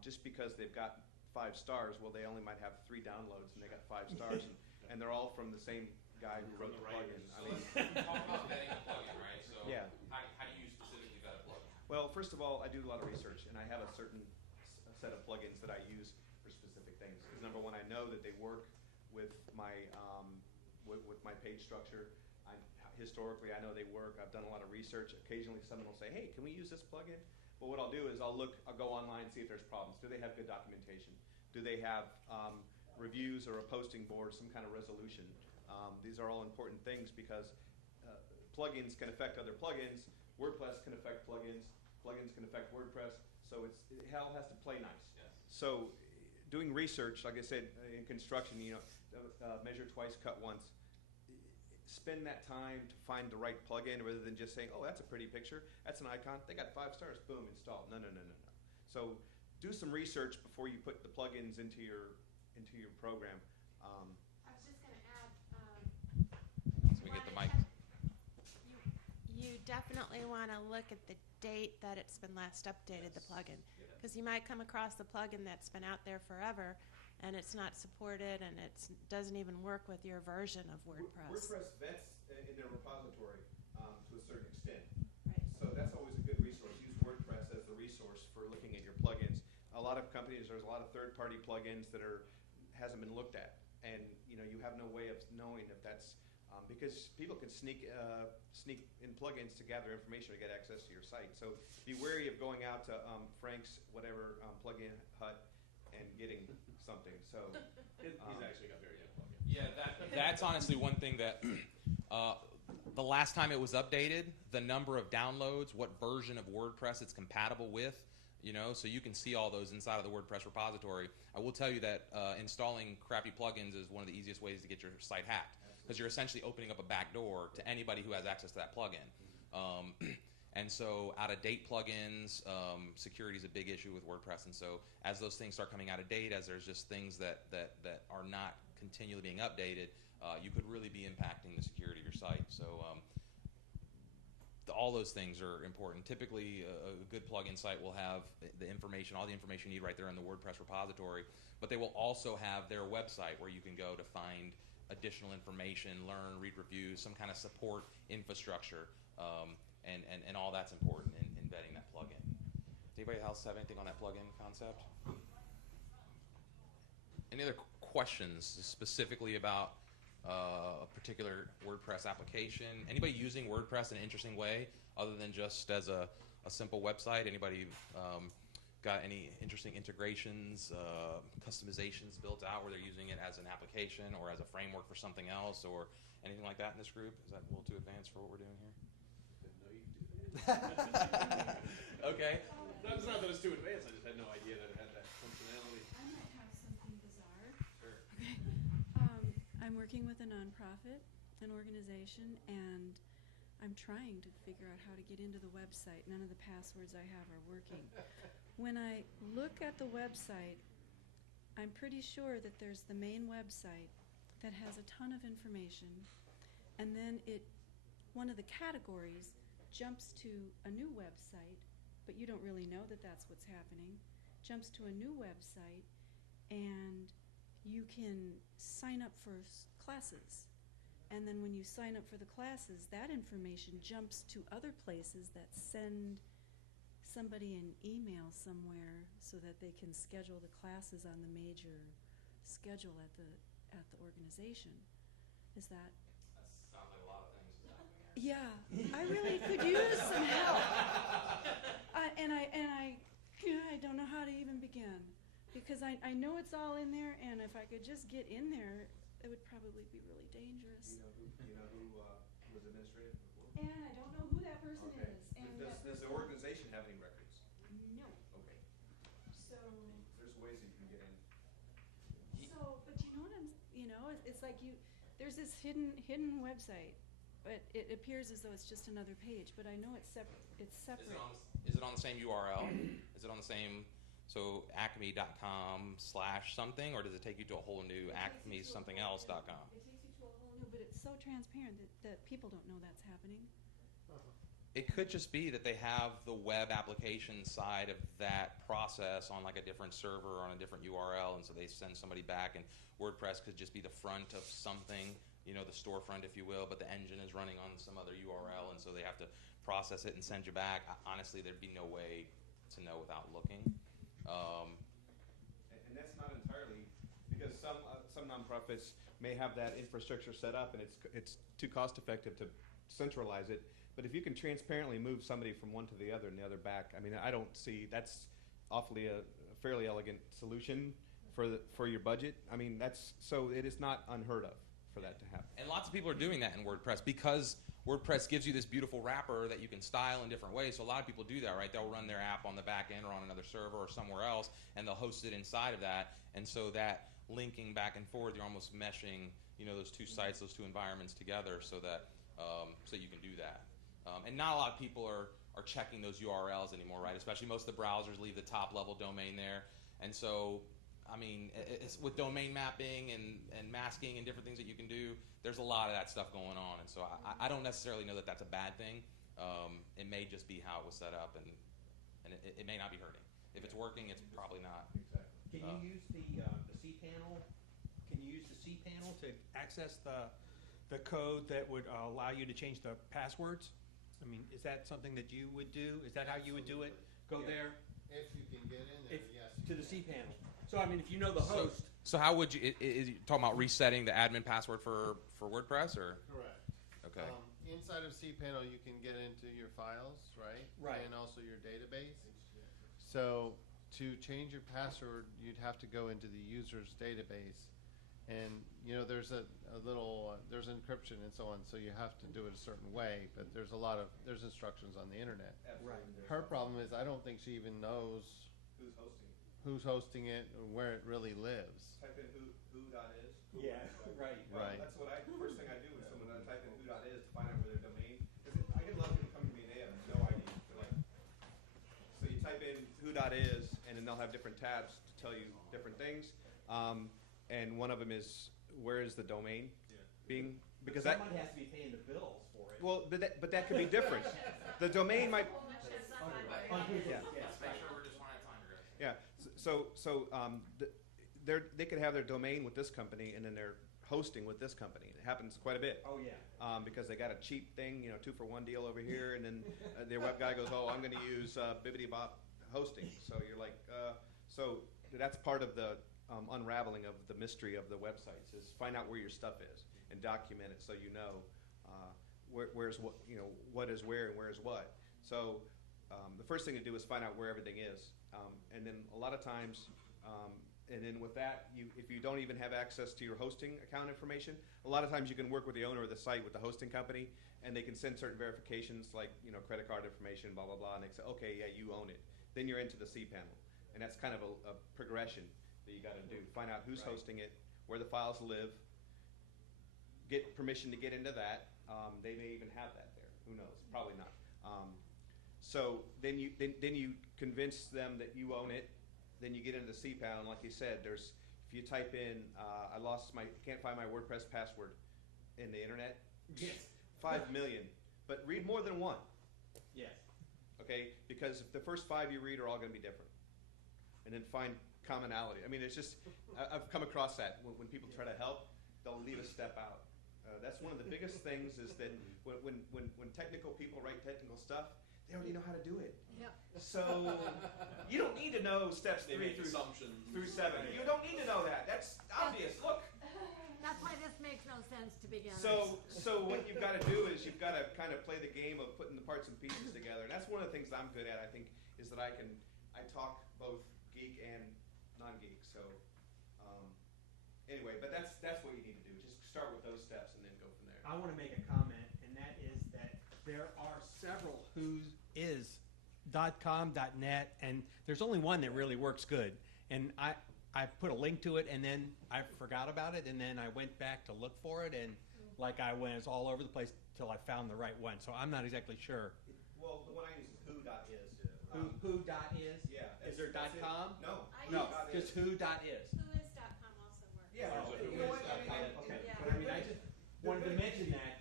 just because they've got 5 stars, well, they only might have 3 downloads, and they got 5 stars, and they're all from the same guy who wrote the plugin. I mean, Talk about vetting a plugin, right? So yeah. How do you specifically vet a plugin? Well, first of all, I do a lot of research, and I have a certain set of plugins that I use for specific things. Because number one, I know that they work with my with my page structure. Historically, I know they work. I've done a lot of research. Occasionally, someone will say, "Hey, can we use this plugin?" Well, what I'll do is I'll go online and see if there's problems. Do they have good documentation? Do they have reviews or a posting board, some kind of resolution? These are all important things, because plugins can affect other plugins. WordPress can affect plugins. Plugins can affect WordPress. So it all has to play nice. Yes. So doing research, like I said, in construction, measure twice, cut once. Spend that time to find the right plugin, rather than just saying, "Oh, that's a pretty picture. That's an icon. They got 5 stars. Boom, installed." No. So do some research before you put the plugins into your program. I was just going to add. So we get the mic. You definitely want to look at the date that it's been last updated, the plugin, because you might come across the plugin that's been out there forever, and it's not supported, and it doesn't even work with your version of WordPress. WordPress vets in their repository to a certain extent. Right. So that's always a good resource. Use WordPress as the resource for looking at your plugins. A lot of companies, there's a lot of third-party plugins that hasn't been looked at, and you have no way of knowing if that's because people can sneak in plugins to gather information to get access to your site. So be wary of going out to Frank's whatever plugin hut and getting something. So He's actually got very good plugins. Yeah, that's honestly one thing that the last time it was updated, the number of downloads, what version of WordPress it's compatible with, so you can see all those inside of the WordPress repository. I will tell you that installing crappy plugins is one of the easiest ways to get your site hacked, because you're essentially opening up a back door to anybody who has access to that plugin. And so out-of-date plugins, security is a big issue with WordPress. And so as those things start coming out of date, as there's just things that are not continually being updated, you could really be impacting the security of your site. So all those things are important. Typically, a good plugin site will have the information, all the information you need right there in the WordPress repository, but they will also have their website where you can go to find additional information, learn, read reviews, some kind of support infrastructure. And all that's important in vetting that plugin. Does anybody else have anything on that plugin concept? Any other questions specifically about a particular WordPress application? Anybody using WordPress in an interesting way other than just as a simple website? Anybody got any interesting integrations, customizations built out where they're using it as an application or as a framework for something else or anything like that in this group? Is that a little too advanced for what we're doing here? Okay. It's not that it's too advanced, I just had no idea that it had that functionality. I might have something bizarre. Sure. Okay. I'm working with a nonprofit, an organization, and I'm trying to figure out how to get into the website. None of the passwords I have are working. When I look at the website, I'm pretty sure that there's the main website that has a ton of information, and then one of the categories jumps to a new website, but you don't really know that that's what's happening, jumps to a new website, and you can sign up for classes. And then when you sign up for the classes, that information jumps to other places that send somebody an email somewhere so that they can schedule the classes on the major schedule at the organization. Is that? That sounds like a lot of things is happening here. Yeah, I really could use some help. I don't know how to even begin, because I know it's all in there, and if I could just get in there, it would probably be really dangerous. Do you know who was administrative before? And I don't know who that person is. And Does the organization have any records? No. Okay. So. There's ways that you can get in. So, but you know what it's like there's this hidden website, but it appears as though it's just another page, but I know it's separate. Is it on the same URL? Is it on the same, so acme.com/something, or does it take you to a whole new acme-something-else.com? It takes you to a whole new, but it's so transparent that people don't know that's happening. It could just be that they have the web application side of that process on like a different server or on a different URL, and so they send somebody back, and WordPress could just be the front of something, the storefront, if you will, but the engine is running on some other URL, and so they have to process it and send you back. Honestly, there'd be no way to know without looking. And that's not entirely, because some nonprofits may have that infrastructure set up, and it's too cost effective to centralize it. But if you can transparently move somebody from one to the other and the other back, I mean, I don't see, that's awfully a fairly elegant solution for your budget. I mean, so it is not unheard of for that to happen. And lots of people are doing that in WordPress because WordPress gives you this beautiful wrapper that you can style in different ways. So a lot of people do that, right? They'll run their app on the back end or on another server or somewhere else, and they'll host it inside of that. And so that linking back and forth, you're almost meshing, those two sites, those two environments together, so that so you can do that. And not a lot of people are checking those URLs anymore, right? Especially most of the browsers leave the top level domain there. And so, I mean, it's with domain mapping and masking and different things that you can do, there's a lot of that stuff going on. And so I don't necessarily know that that's a bad thing. It may just be how it was set up, and it may not be hurting. If it's working, it's probably not. Can you use the cPanel? Can you use the cPanel to access the code that would allow you to change the passwords? I mean, is that something that you would do? Is that how you would do it? Go there? If you can get in there, yes. To the cPanel. So, I mean, if you know the host. So how would you, is you talking about resetting the admin password for WordPress, or? Correct. Okay. Inside of cPanel, you can get into your files, right? Right. And also your database. So to change your password, you'd have to go into the user's database. And, there's there's encryption and so on, so you have to do it a certain way, but there's instructions on the internet. Right. Her problem is I don't think she even knows who's hosting it and where it really lives. Type in who.is. Yeah, right. Well, Right. that's what first thing I do is someone type in who.is to find out where their domain. Because I get a lot of people come to me and they have no idea. They're like, so you type in who.is, and then they'll have different tabs to tell you different things. And one of them is, where is the domain being? Because somebody has to be paying the bills for it. Well, but that could be different. The domain might. Yeah. Yeah. They could have their domain with this company, and then they're hosting with this company. It happens quite a bit. Oh yeah. Because they got a cheap thing, 2-for-1 deal over here, and then their web guy goes, "Oh, I'm going to use Bibbidi Bop hosting." So you're like, so that's part of the unraveling of the mystery of the websites, is find out where your stuff is and document it so you know where's what, what is where and where is what. So the first thing to do is find out where everything is, and then a lot of times, and then with that, if you don't even have access to your hosting account information, a lot of times you can work with the owner of the site, with the hosting company, and they can send certain verifications like credit card information, blah blah blah, and they say, okay, yeah, you own it. Then you're into the cPanel, and that's kind of a progression that you got to do. Find out who's hosting it, where the files live, get permission to get into that. They may even have that there. Who knows? Probably not. So then you convince them that you own it. Then you get into the cPanel, and like you said, if you type in, can't find my WordPress password in the internet. Yes. 5 million, but read more than one. Yes. Okay, because if the first 5 you read are all going to be different, and then find commonality. I mean, it's just I've come across that when people try to help, they'll leave a step out. That's one of the biggest things is that when technical people write technical stuff, they already know how to do it. Yep. So you don't need to know steps They 3 make assumptions. through 7. You don't need to know that. That's obvious. Look. That's why this makes no sense to begin So what you've got to do is you've got to kind of play the game of putting the parts and pieces together. And that's one of the things that I'm good at, I think, is that I talk both geek and non-geek. So anyway, but that's what you need to do. Just start with those steps and then go from there. I want to make a comment, and that is that there are several .com, .net, and there's only one that really works good. And I put a link to it, and then I forgot about it, and then I went back to look for it, and it's all over the place till I found the right one. So I'm not exactly sure. Well, the one I use is who.is. Who.is? Yeah. Is there .com? No. No, just who.is. Whois.com also works. Yeah. You know what? Okay. Yeah. But I mean, I just wanted to mention that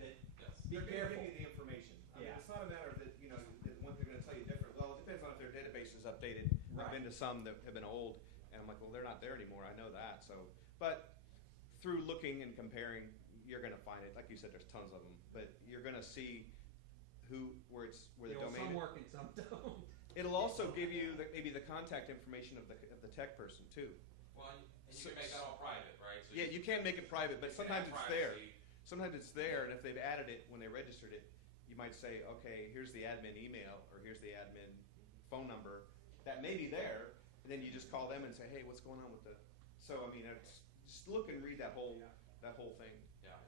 be They're going to careful. give you the information. I mean, Yeah. it's not a matter of that, that one they're going to tell you different. Well, it depends on if their database is updated. Right. I've been to some that have been old, and I'm like, well, they're not there anymore. I know that. So, but through looking and comparing, you're going to find it. Like you said, there's tons of them, but you're going to see where the domain. Some work and some don't. It'll also give you maybe the contact information of the tech person too. Well, and you can make that all private, right? So Yeah, you can make it private, but you can sometimes have it's there. privacy. Sometimes it's there, and if they've added it when they registered it, you might say, okay, here's the admin email, or here's the admin phone number. That may be there, and then you just call them and say, hey, what's going on with the... So, I mean, just look and read that whole thing. Yeah.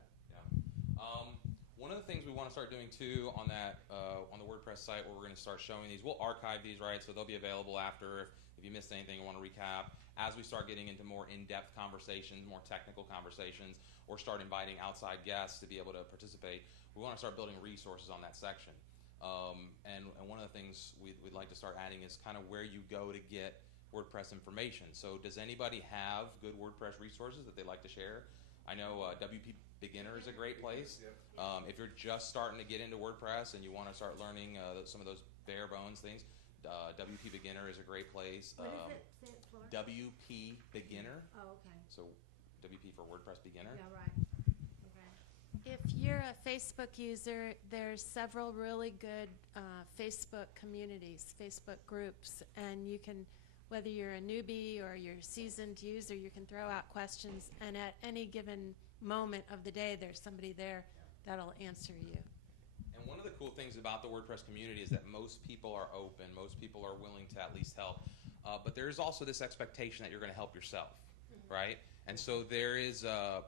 One of the things we want to start doing too on that on the WordPress site, where we're going to start showing these, we'll archive these, right? So they'll be available after if you missed anything and want to recap. As we start getting into more in-depth conversations, more technical conversations, or start inviting outside guests to be able to participate, we want to start building resources on that section. And one of the things we'd like to start adding is kind of where you go to get WordPress information. So does anybody have good WordPress resources that they'd like to share? I know WP Beginner is a great place. If you're just starting to get into WordPress and you want to start learning some of those bare bones things, WP Beginner is a great place. What is it? Say it slower. WP Beginner. Oh, okay. So WP for WordPress Beginner. Yeah, right. Okay. If you're a Facebook user, there's several really good Facebook communities, Facebook groups, and you can, whether you're a newbie or you're a seasoned user, you can throw out questions, and at any given moment of the day, there's somebody there that'll answer you. And one of the cool things about the WordPress community is that most people are open, most people are willing to at least help, but there is also this expectation that you're going to help yourself, right? And so there is a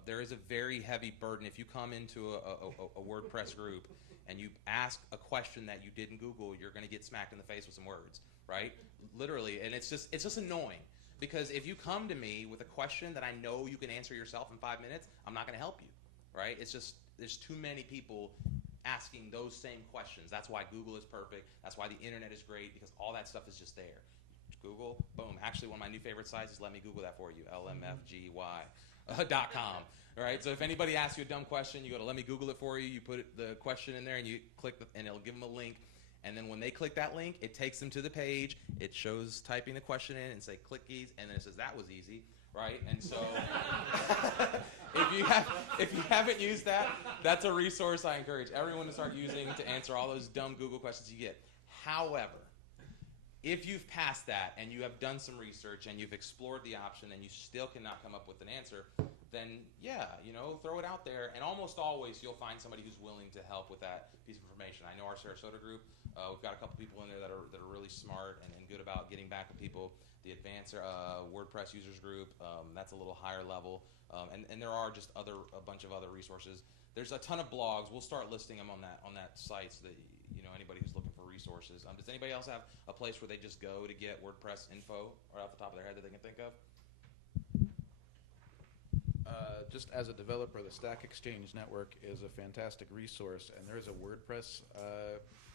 very heavy burden if you come into a WordPress group and you ask a question that you didn't Google, you're going to get smacked in the face with some words, right? Literally, and it's just annoying. Because if you come to me with a question that I know you can answer yourself in 5 minutes, I'm not going to help you, right? It's just there's too many people asking those same questions. That's why Google is perfect. That's why the internet is great, because all that stuff is just there. Google, boom. Actually, one of my new favorite sites is Let Me Google that for you, lmfgy.com. All right, so if anybody asks you a dumb question, you go to Let Me Google it for you. You put the question in there, and you click, and it'll give them a link. And then when they click that link, it takes them to the page. It shows typing the question in and say click these, and then it says that was easy, right? And so if you haven't used that, that's a resource I encourage everyone to start using to answer all those dumb Google questions you get. However, if you've passed that and you have done some research and you've explored the option and you still cannot come up with an answer, then yeah, throw it out there. And almost always you'll find somebody who's willing to help with that piece of information. I know our Sarasota group, we've got a couple people in there that are really smart and good about getting back with people. The advanced WordPress users group, that's a little higher level. And there are just a bunch of other resources. There's a ton of blogs. We'll start listing them on that site so that anybody who's looking for resources. Does anybody else have a place where they just go to get WordPress info right off the top of their head that they can think of? just as a developer, the Stack Exchange network is a fantastic resource, and there's a WordPress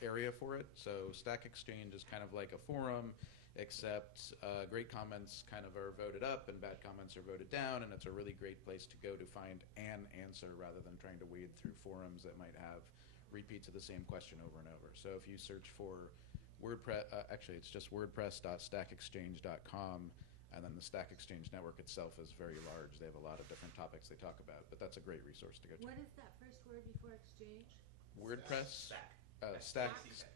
area for it. So Stack Exchange is kind of like a forum, except great comments kind of are voted up and bad comments are voted down, and it's a really great place to go to find an answer rather than trying to wade through forums that might have repeats of the same question over and over. So if you search for WordPress, actually it's just wordpress.stackexchange.com, and then the Stack Exchange network itself is very large. They have a lot of different topics they talk about, but that's a great resource to go to. What is that first word before exchange? WordPress,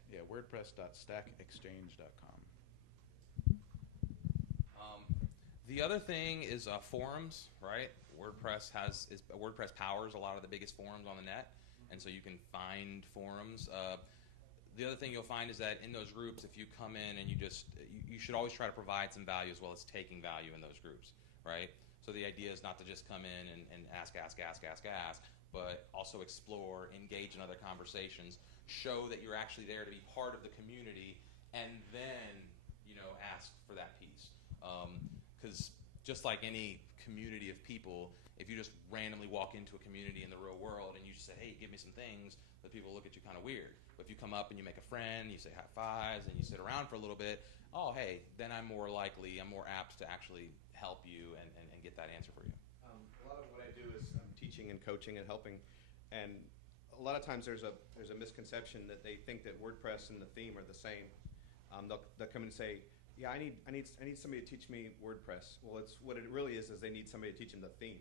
yeah, wordpress.stackexchange.com. The other thing is forums, right? WordPress powers a lot of the biggest forums on the net, and so you can find forums. The other thing you'll find is that in those groups, if you come in and you should always try to provide some value as well as taking value in those groups, right? So the idea is not to just come in and ask, but also explore, engage in other conversations, show that you're actually there to be part of the community, and then, ask for that piece. Because just like any community of people, if you just randomly walk into a community in the real world and you just say, hey, give me some things, the people look at you kind of weird. But if you come up and you make a friend, you say high fives, and you sit around for a little bit, oh, hey, then I'm more apt to actually help you and get that answer for you. A lot of what I do is I'm teaching and coaching and helping, and a lot of times there's a misconception that they think that WordPress and the theme are the same. They'll come and say, yeah, I need somebody to teach me WordPress. Well, what it really is they need somebody to teach them the theme.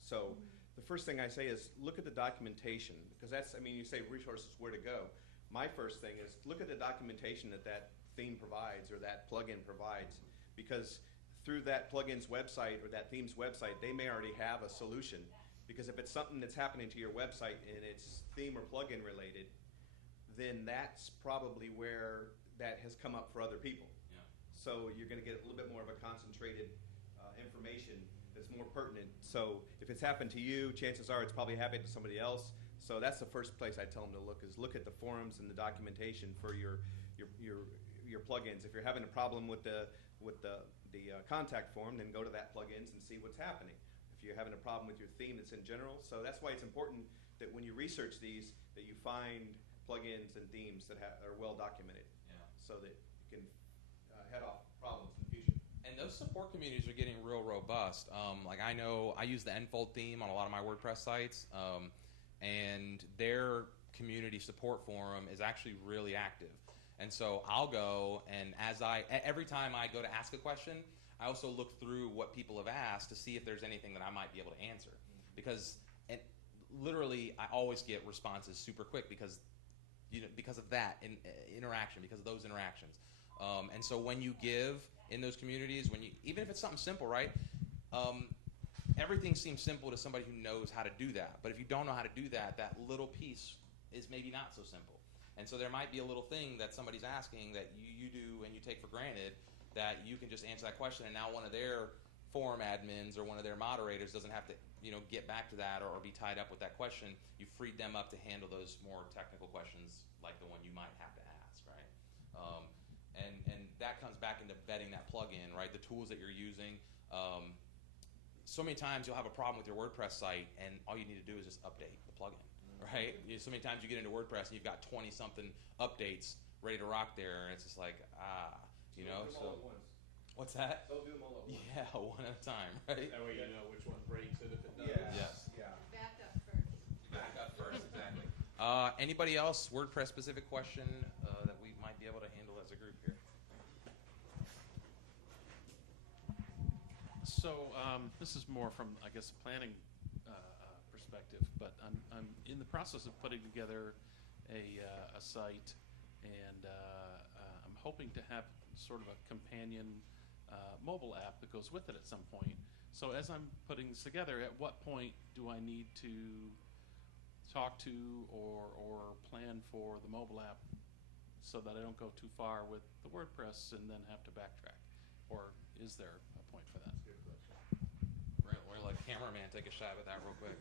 So the first thing I say is look at the documentation, because you say resources, where to go. My first thing is look at the documentation that theme provides or that plugin provides, because through that plugin's website or that theme's website, they may already have a solution. Because if it's something that's happening to your website and it's theme or plugin related, then that's probably where that has come up for other people. Yeah. So you're going to get a little bit more of a concentrated information that's more pertinent. So if it's happened to you, chances are it's probably happened to somebody else. So that's the first place I tell them to look at the forums and the documentation for your plugins. If you're having a problem with the contact form, then go to that plugins and see what's happening. If you're having a problem with your theme, that's in general. So that's why it's important that when you research these, that you find plugins and themes that are well documented, so that you can head off problems in the future. And those support communities are getting real robust. I know I use the Enfold theme on a lot of my WordPress sites, and their community support forum is actually really active. And so I'll go, and every time I go to ask a question, I also look through what people have asked to see if there's anything that I might be able to answer. Because literally, I always get responses super quick because of that interaction, because of those interactions. And so when you give in those communities, even if it's something simple, right? Everything seems simple to somebody who knows how to do that. But if you don't know how to do that, that little piece is maybe not so simple. And so there might be a little thing that somebody's asking that you do and you take for granted that you can just answer that question, and now one of their forum admins or one of their moderators doesn't have to get back to that or be tied up with that question. You freed them up to handle those more technical questions like the one you might have to ask, right? And that comes back into vetting that plugin, right? The tools that you're using. So many times you'll have a problem with your WordPress site, and all you need to do is just update the plugin, right? So many times you get into WordPress and you've got 20-something updates ready to rock there, and it's just like, so. What's that? Don't do them all at once. Yeah, one at a time, right? That way you know which one breaks it if it does. Yes. Yeah. Back up first. Back up first, exactly. Anybody else WordPress specific question that we might be able to handle as a group here? So this is more from, I guess, a planning perspective, but I'm in the process of putting together a site, and I'm hoping to have sort of a companion mobile app that goes with it at some point. So as I'm putting this together, at what point do I need to talk to or plan for the mobile app so that I don't go too far with the WordPress and then have to backtrack? Or is there a point for that? We're like cameraman, take a shot at that real quick.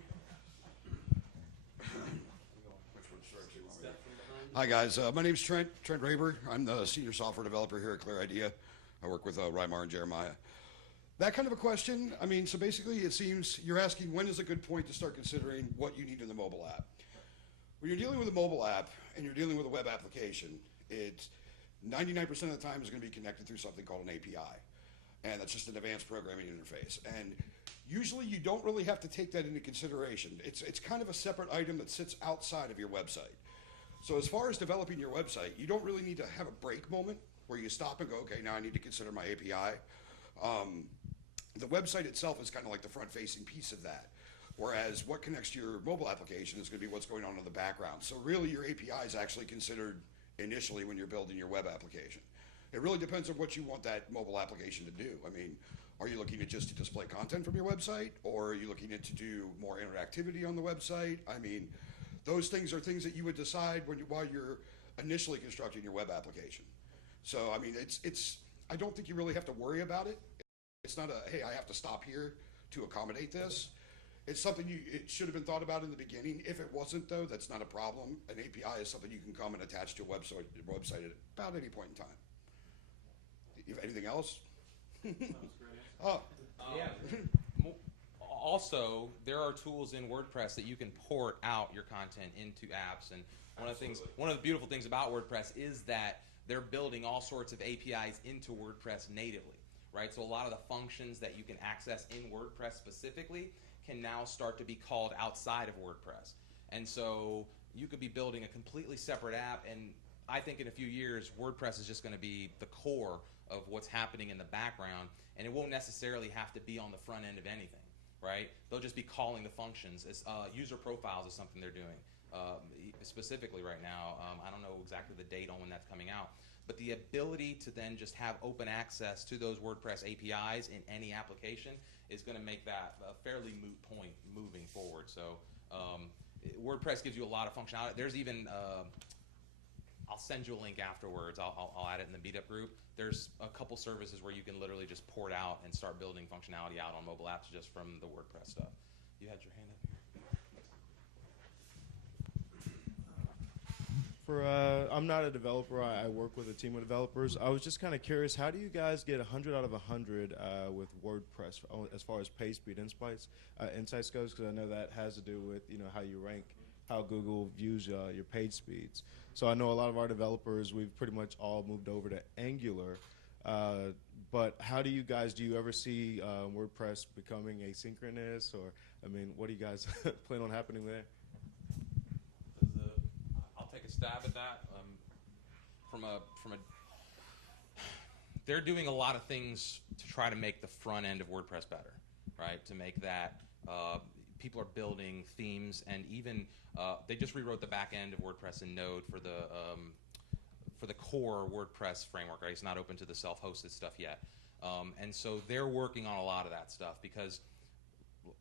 Hi guys, my name's Trent Raber. I'm the senior software developer here at Clear Idea. I work with Rymar and Jeremiah. That kind of a question. I mean, so basically it seems you're asking when is a good point to start considering what you need in the mobile app. When you're dealing with a mobile app and you're dealing with a web application, it's 99% of the time is going to be connected through something called an API. And that's just an advanced programming interface. And usually you don't really have to take that into consideration. It's kind of a separate item that sits outside of your website. So as far as developing your website, you don't really need to have a break moment where you stop and go, okay, now I need to consider my API. The website itself is kind of like the front-facing piece of that. Whereas what connects to your mobile application is going to be what's going on in the background. So really your API is actually considered initially when you're building your web application. It really depends on what you want that mobile application to do. I mean, are you looking at just to display content from your website, or are you looking at to do more interactivity on the website? I mean, those things are things that you would decide while you're initially constructing your web application. So, I mean, I don't think you really have to worry about it. It's not a, hey, I have to stop here to accommodate this. It's something it should have been thought about in the beginning. If it wasn't, though, that's not a problem. An API is something you can come and attach to a website at about any point in time. You have anything else? Oh. Yeah. Also, there are tools in WordPress that you can port out your content into apps, and one of the beautiful things about WordPress is that they're building all sorts of APIs into WordPress natively, right? So a lot of the functions that you can access in WordPress specifically can now start to be called outside of WordPress. And so you could be building a completely separate app, and I think in a few years WordPress is just going to be the core of what's happening in the background, and it won't necessarily have to be on the front end of anything, right? They'll just be calling the functions. User profiles is something they're doing specifically right now. I don't know exactly the date on when that's coming out, but the ability to then just have open access to those WordPress APIs in any application is going to make that a fairly moot point moving forward. So WordPress gives you a lot of functionality. There's even I'll send you a link afterwards. I'll add it in the Meetup group. There's a couple services where you can literally just port out and start building functionality out on mobile apps just from the WordPress stuff. You had your hand up here. I'm not a developer. I work with a team of developers. I was just kind of curious, how do you guys get 100 out of 100 with WordPress as far as page speed insights goes? Because I know that has to do with how you rank, how Google views your page speeds. So I know a lot of our developers, we've pretty much all moved over to Angular. But how do you ever see WordPress becoming asynchronous? Or, I mean, what do you guys plan on happening there? I'll take a stab at that. They're doing a lot of things to try to make the front end of WordPress better, right? To make that people are building themes, and even they just rewrote the back end of WordPress in Node for the core WordPress framework. Right? It's not open to the self-hosted stuff yet, and so they're working on a lot of that stuff because,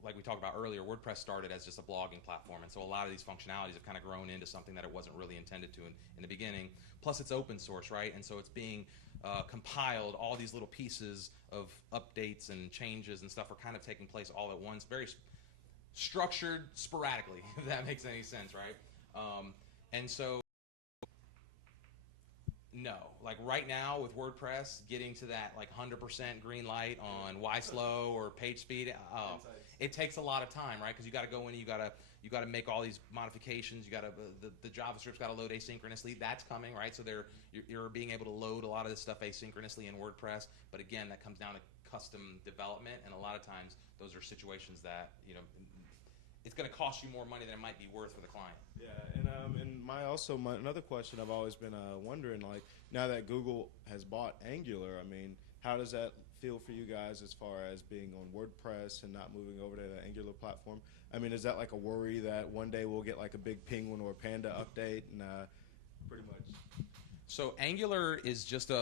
like we talked about earlier, WordPress started as just a blogging platform, and so a lot of these functionalities have kind of grown into something that it wasn't really intended to in the beginning. Plus, it's open source, right? And so it's being compiled. All these little pieces of updates and changes and stuff are kind of taking place all at once, very structured sporadically, if that makes any sense, right? And so, no, like right now with WordPress, getting to that like 100% green light on why slow or page speed, it takes a lot of time, right? Because you got to go in, you got to make all these modifications. You got to the JavaScript's got to load asynchronously. That's coming, right? So you're being able to load a lot of this stuff asynchronously in WordPress. But again, that comes down to custom development, and a lot of times those are situations that it's going to cost you more money than it might be worth for the client. Yeah, and my another question I've always been wondering, like, now that Google has bought Angular, I mean, how does that feel for you guys as far as being on WordPress and not moving over to the Angular platform? I mean, is that like a worry that one day we'll get like a big Penguin or Panda update and pretty much? So Angular is just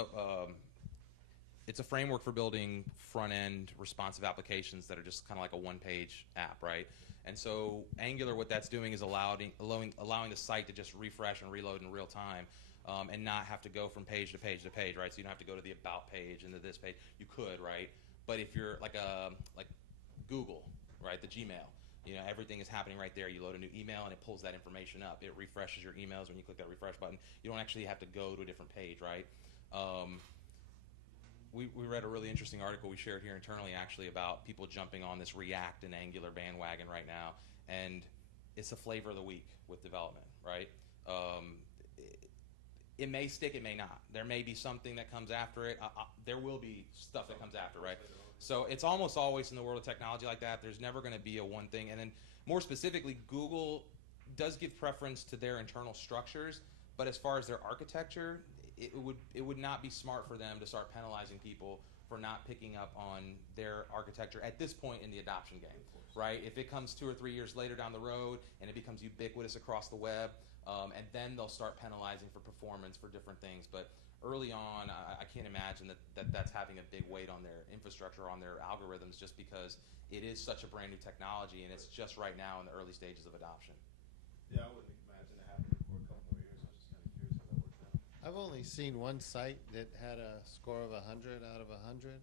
it's a framework for building front-end responsive applications that are just kind of like a one-page app, right? And so Angular, what that's doing is allowing the site to just refresh and reload in real time, and not have to go from page to page to page, right? So you don't have to go to the about page and to this page. You could, right? But if you're like Google, right, the Gmail, everything is happening right there. You load a new email and it pulls that information up. It refreshes your emails when you click that refresh button. You don't actually have to go to a different page, right? we read a really interesting article we shared here internally actually about people jumping on this React and Angular bandwagon right now, and it's the flavor of the week with development, right? It may stick, it may not. There may be something that comes after it. There will be stuff that comes after, right? So it's almost always in the world of technology like that. There's never going to be a one thing. And then more specifically, Google does give preference to their internal structures, but as far as their architecture, it would not be smart for them to start penalizing people for not picking up on their architecture at this point in the adoption game, right? If it comes 2 or 3 years later down the road and it becomes ubiquitous across the web, and then they'll start penalizing for performance for different things. But early on, I can't imagine that's having a big weight on their infrastructure, on their algorithms, just because it is such a brand new technology and it's just right now in the early stages of adoption. Yeah, I wouldn't imagine it happening for a couple more years. I was just kind of curious how that works out. I've only seen one site that had a score of 100 out of 100,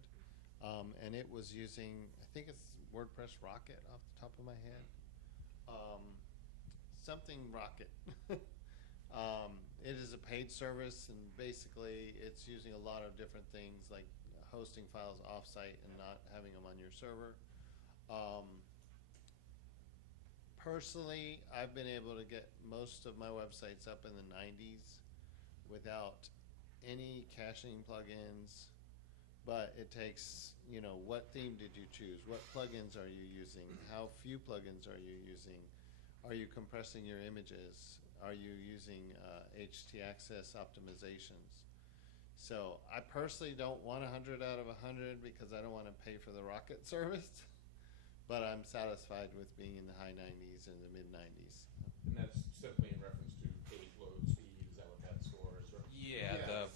and it was using, I think it's WordPress Rocket off the top of my head. Something Rocket. It is a paid service, and basically it's using a lot of different things like hosting files offsite and not having them on your server. Personally, I've been able to get most of my websites up in the 90s without any caching plugins, but it takes, you know, what theme did you choose? What plugins are you using? How few plugins are you using? Are you compressing your images? Are you using htaccess optimizations? So I personally don't want 100 out of 100 because I don't want to pay for the Rocket service, but I'm satisfied with being in the high 90s and the mid 90s. And that's simply in reference to page load speed. Is that what that scores? Or? Yeah,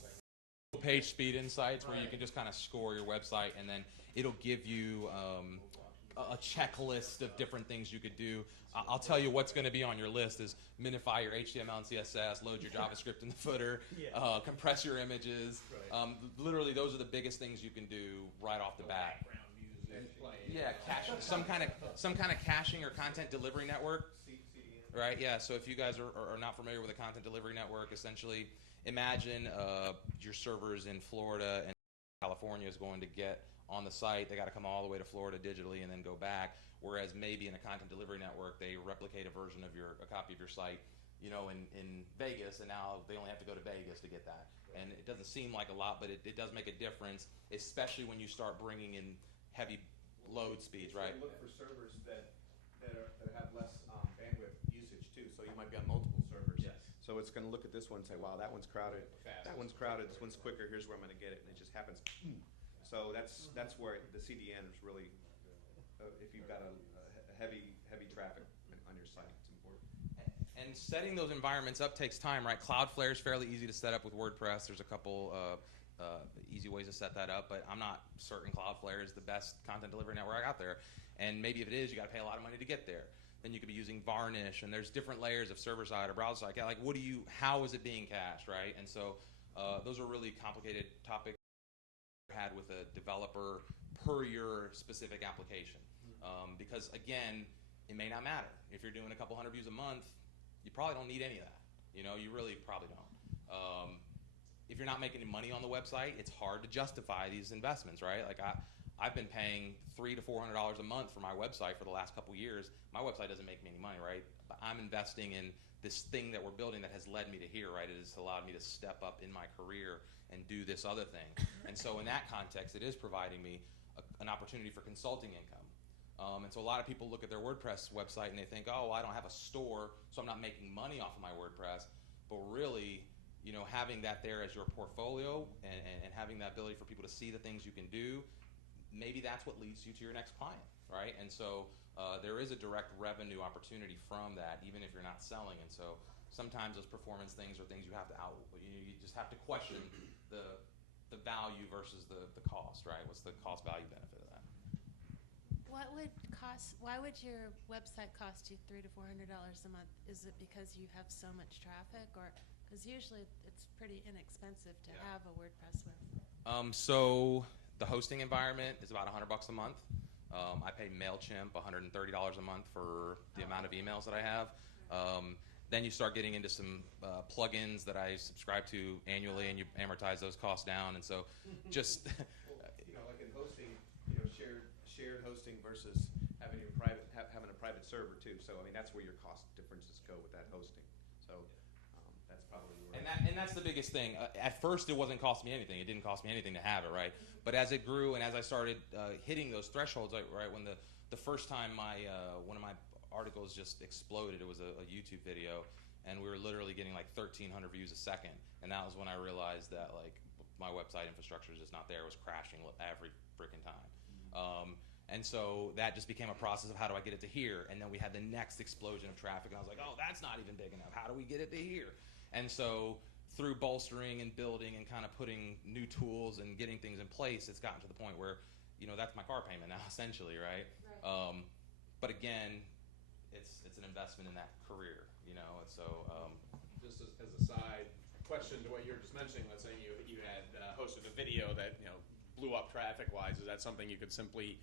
the page speed insights where you can just kind of score your website, and then it'll give you a checklist of different things you could do. I'll tell you what's going to be on your list is minify your HTML and CSS, load your JavaScript in the footer, compress your images. Literally, those are the biggest things you can do right off the bat. Yeah, some kind of caching or content delivery network. Right, yeah, so if you guys are not familiar with a content delivery network, essentially imagine your servers in Florida and California is going to get on the site. They got to come all the way to Florida digitally and then go back, whereas maybe in a content delivery network they replicate a version of a copy of your site, you know, in Vegas, and now they only have to go to Vegas to get that. And it doesn't seem like a lot, but it does make a difference, especially when you start bringing in heavy load speeds, right? Look for servers that have less bandwidth usage too. So you might be on multiple servers. Yes. So it's going to look at this one and say, wow, that one's crowded. That one's crowded. This one's quicker. Here's where I'm going to get it, and it just happens. So that's where the CDN is really. If you've got a heavy traffic on your site, it's important. And setting those environments up takes time, right? Cloudflare is fairly easy to set up with WordPress. There's a couple easy ways to set that up, but I'm not certain Cloudflare is the best content delivery network out there. And maybe if it is, you got to pay a lot of money to get there. Then you could be using Varnish, and there's different layers of server side or browser side. Like, how is it being cached, right? And so those are really complicated topics had with a developer per your specific application. Because again, it may not matter. If you're doing a couple hundred views a month, you probably don't need any of that. You know, you really probably don't. If you're not making any money on the website, it's hard to justify these investments, right? Like I've been paying $300 to $400 a month for my website for the last couple years. My website doesn't make me any money, right? But I'm investing in this thing that we're building that has led me to here, right? It has allowed me to step up in my career and do this other thing. And so in that context, it is providing me an opportunity for consulting income. And so a lot of people look at their WordPress website and they think, oh, well, I don't have a store, so I'm not making money off of my WordPress. But really, you know, having that there as your portfolio and having that ability for people to see the things you can do, maybe that's what leads you to your next client, right? And so there is a direct revenue opportunity from that, even if you're not selling. And so sometimes those performance things are things you have to you just have to question the value versus the cost, right? What's the cost value benefit of that? Why would your website cost you $300 to $400 a month? Is it because you have so much traffic, or because usually it's pretty inexpensive to have a WordPress website? So the hosting environment is about $100 a month. I pay MailChimp $130 a month for the amount of emails that I have. Then you start getting into some plugins that I subscribe to annually, and you amortize those costs down. And so just shared hosting versus having your private having a private server too. So I mean that's where your cost differences go with that hosting. So that's probably where. And that's the biggest thing. At first, it wasn't costing me anything. It didn't cost me anything to have it, right? But as it grew and as I started hitting those thresholds, like, right when the first time one of my articles just exploded, it was a YouTube video, and we were literally getting like 1,300 views a second, and that was when I realized that like my website infrastructure is just not there. It was crashing every freaking time. And so that just became a process of how do I get it to here? And then we had the next explosion of traffic, and I was like, oh, that's not even big enough. How do we get it to here? And so through bolstering and building and kind of putting new tools and getting things in place, it's gotten to the point where, you know, that's my car payment now, essentially, right? But again, it's an investment in that career, you know, and so. Just as a side question to what you were just mentioning, let's say you had hosted a video that, you know, blew up traffic-wise. Is that something you could simply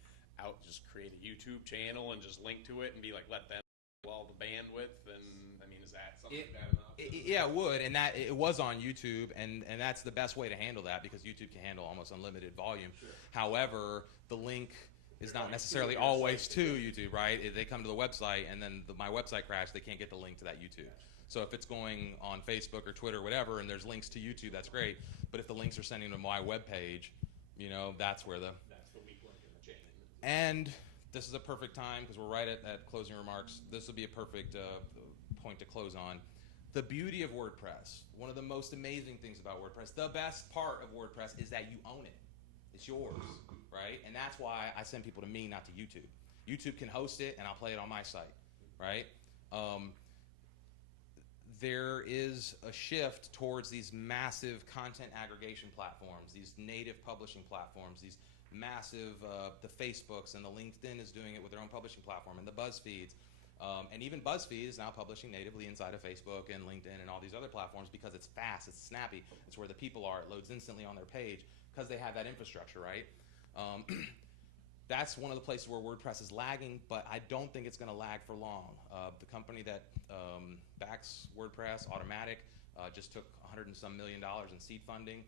just create a YouTube channel and just link to it and be like, let them do all the bandwidth? And I mean, is that something bad enough? Yeah, it would, and that it was on YouTube, and that's the best way to handle that because YouTube can handle almost unlimited volume. Sure. However, the link is not necessarily always to YouTube, right? If they come to the website and then my website crashed, they can't get the link to that YouTube. So if it's going on Facebook or Twitter or whatever, and there's links to YouTube, that's great. But if the links are sending to my web page, you know, that's where the weak link in the chain. And this is a perfect time because we're right at closing remarks. This will be a perfect point to close on. The beauty of WordPress, one of the most amazing things about WordPress, the best part of WordPress is that you own it. It's yours, right? And that's why I send people to me, not to YouTube. YouTube can host it, and I'll play it on my site, right? There is a shift towards these massive content aggregation platforms, these native publishing platforms, these massive, the Facebooks and the LinkedIn is doing it with their own publishing platform, and the BuzzFeeds. And even BuzzFeed is now publishing natively inside of Facebook and LinkedIn and all these other platforms because it's fast, it's snappy, it's where the people are, it loads instantly on their page because they have that infrastructure, right? That's one of the places where WordPress is lagging, but I don't think it's going to lag for long. The company that backs WordPress, Automatic, just took $100 and some million in seed funding.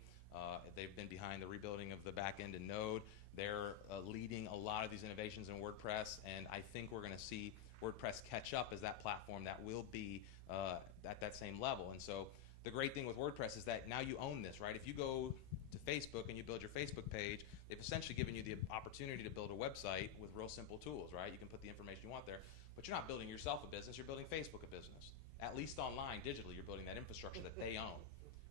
They've been behind the rebuilding of the back end in Node. They're leading a lot of these innovations in WordPress, and I think we're going to see WordPress catch up as that platform that will be at that same level. And so the great thing with WordPress is that now you own this, right? If you go to Facebook and you build your Facebook page, they've essentially given you the opportunity to build a website with real simple tools, right? You can put the information you want there, but you're not building yourself a business, you're building Facebook a business. At least online, digitally, you're building that infrastructure that they own,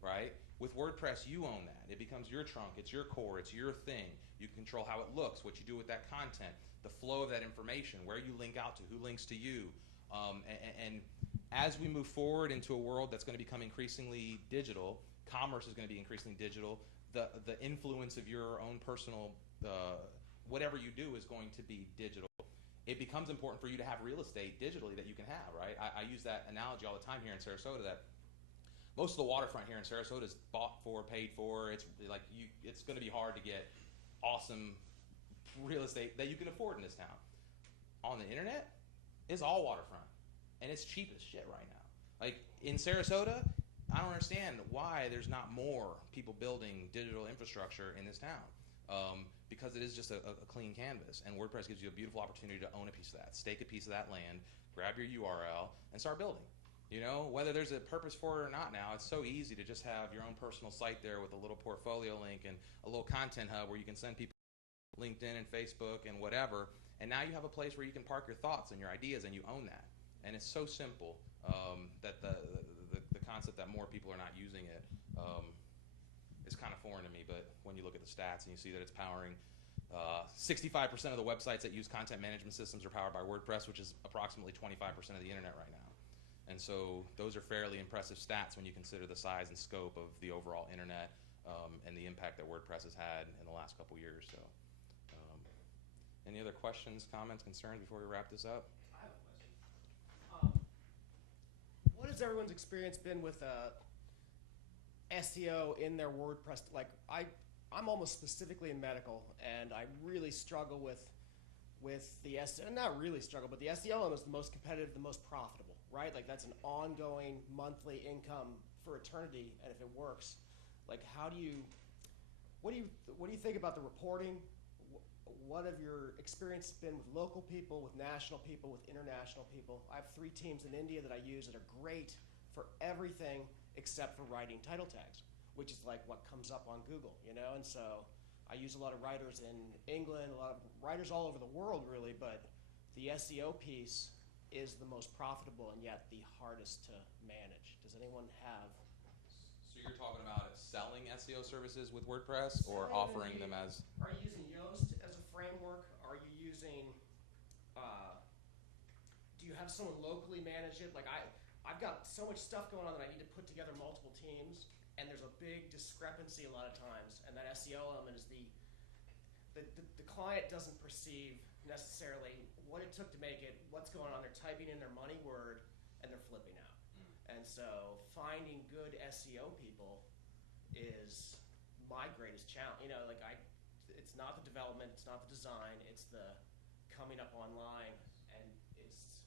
right? With WordPress, you own that. It becomes your trunk, it's your core, it's your thing. You control how it looks, what you do with that content, the flow of that information, where you link out to, who links to you. And as we move forward into a world that's going to become increasingly digital, commerce is going to be increasingly digital, the influence of your own personal, whatever you do is going to be digital. It becomes important for you to have real estate digitally that you can have, right? I use that analogy all the time here in Sarasota that most of the waterfront here in Sarasota is bought for, paid for. It's like it's going to be hard to get awesome real estate that you can afford in this town. On the internet, it's all waterfront, and it's cheap as shit right now. Like in Sarasota, I don't understand why there's not more people building digital infrastructure in this town. Because it is just a clean canvas, and WordPress gives you a beautiful opportunity to own a piece of that, stake a piece of that land, grab your URL, and start building. You know, whether there's a purpose for it or not now, it's so easy to just have your own personal site there with a little portfolio link and a little content hub where you can send people LinkedIn and Facebook and whatever, and now you have a place where you can park your thoughts and your ideas, and you own that. And it's so simple that the concept that more people are not using it is kind of foreign to me, but when you look at the stats and you see that it's powering 65% of the websites that use content management systems are powered by WordPress, which is approximately 25% of the internet right now. And so those are fairly impressive stats when you consider the size and scope of the overall internet and the impact that WordPress has had in the last couple years. So, any other questions, comments, concerns before we wrap this up? I have a question. What has everyone's experience been with SEO in their WordPress? Like I'm almost specifically in medical, and I really struggle with the SEO. Not really struggle, but the SEO is the most competitive, the most profitable, right? Like that's an ongoing monthly income for eternity, and if it works, like what do you think about the reporting? what have your experience been with local people, with national people, with international people? I have 3 teams in India that I use that are great for everything except for writing title tags, which is like what comes up on Google, you know? And so I use a lot of writers in England, a lot of writers all over the world, really, but the SEO piece is the most profitable and yet the hardest to manage. Does anyone have? So you're talking about selling SEO services with WordPress or offering them as? Are you using Yoast as a framework? Are you using, do you have someone locally manage it? Like I've got so much stuff going on that I need to put together multiple teams, and there's a big discrepancy a lot of times, and that SEO element is the client doesn't perceive necessarily what it took to make it, what's going on. They're typing in their money word, and they're flipping out. And so finding good SEO people is my greatest challenge. You know, like it's not the development, it's not the design, it's the coming up online, and it's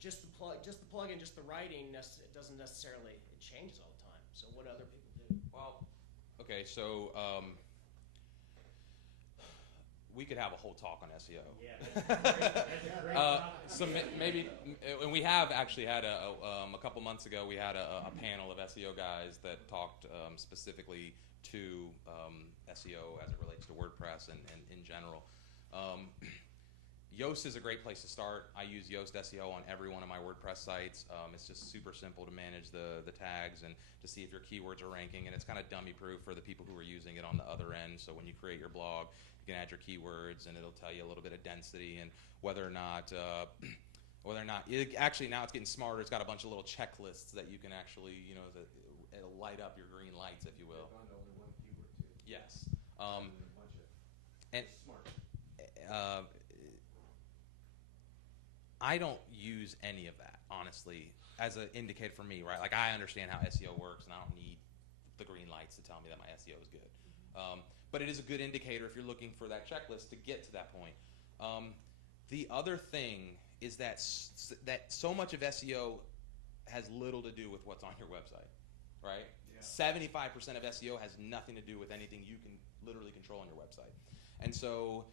just the plugin, just the writing. It doesn't necessarily, it changes all the time. So what other people do? Well, okay, so we could have a whole talk on SEO. Yeah, that's a great topic. So maybe, and we have actually had a couple months ago, we had a panel of SEO guys that talked specifically to SEO as it relates to WordPress and in general. Yoast is a great place to start. I use Yoast SEO on every one of my WordPress sites. It's just super simple to manage the tags and to see if your keywords are ranking, and it's kind of dummy proof for the people who are using it on the other end. So when you create your blog, you can add your keywords, and it'll tell you a little bit of density and whether or not actually now it's getting smarter. It's got a bunch of little checklists that you can actually, you know, it'll light up your green lights, if you will. Only one keyword too. Yes. And smart. I don't use any of that, honestly, as an indicator for me, right? Like, I understand how SEO works, and I don't need the green lights to tell me that my SEO is good. But it is a good indicator if you're looking for that checklist to get to that point. The other thing is that so much of SEO has little to do with what's on your website, right? Yeah. 75% of SEO has nothing to do with anything you can literally control on your website. And so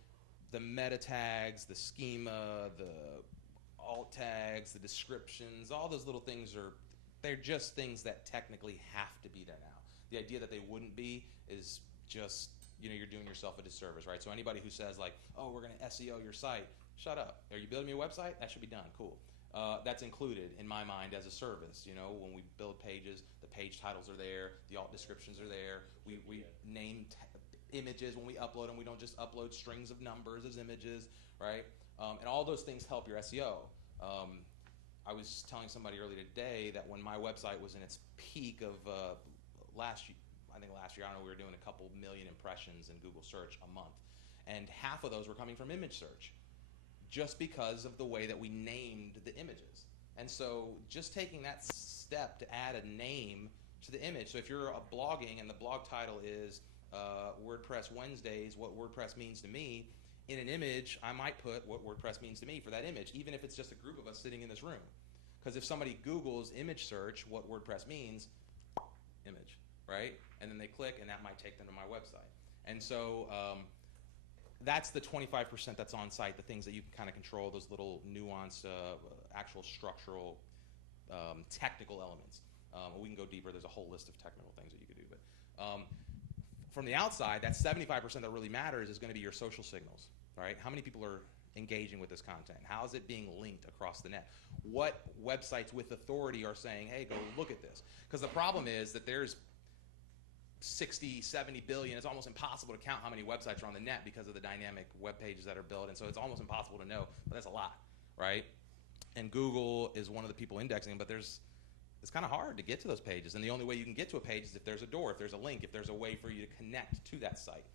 the meta tags, the schema, the alt tags, the descriptions, all those little things they're just things that technically have to be there now. The idea that they wouldn't be is just, you know, you're doing yourself a disservice, right? So anybody who says like, oh, we're going to SEO your site, shut up. Are you building me a website? That should be done. Cool. That's included in my mind as a service. You know, when we build pages, the page titles are there, the alt descriptions are there. We name images when we upload them. We don't just upload strings of numbers as images, right? And all those things help your SEO. I was telling somebody earlier today that when my website was in its peak of last year, I don't know, we were doing a couple million impressions in Google search a month. And half of those were coming from image search, just because of the way that we named the images. And so just taking that step to add a name to the image. So if you're blogging and the blog title is WordPress Wednesdays, what WordPress means to me, in an image, I might put what WordPress means to me for that image, even if it's just a group of us sitting in this room. Because if somebody Googles image search, what WordPress means, image, right? And then they click, and that might take them to my website. And so that's the 25% that's on site, the things that you can kind of control, those little nuanced, actual structural, technical elements. We can go deeper. There's a whole list of technical things that you could do. But from the outside, that 75% that really matters is going to be your social signals, right? How many people are engaging with this content? How is it being linked across the net? What websites with authority are saying, hey, go look at this? Because the problem is that there's 60, 70 billion. It's almost impossible to count how many websites are on the net because of the dynamic web pages that are built. And so it's almost impossible to know, but that's a lot, right? And Google is one of the people indexing, but it's kind of hard to get to those pages. And the only way you can get to a page is if there's a door, if there's a link, if there's a way for you to connect to that site.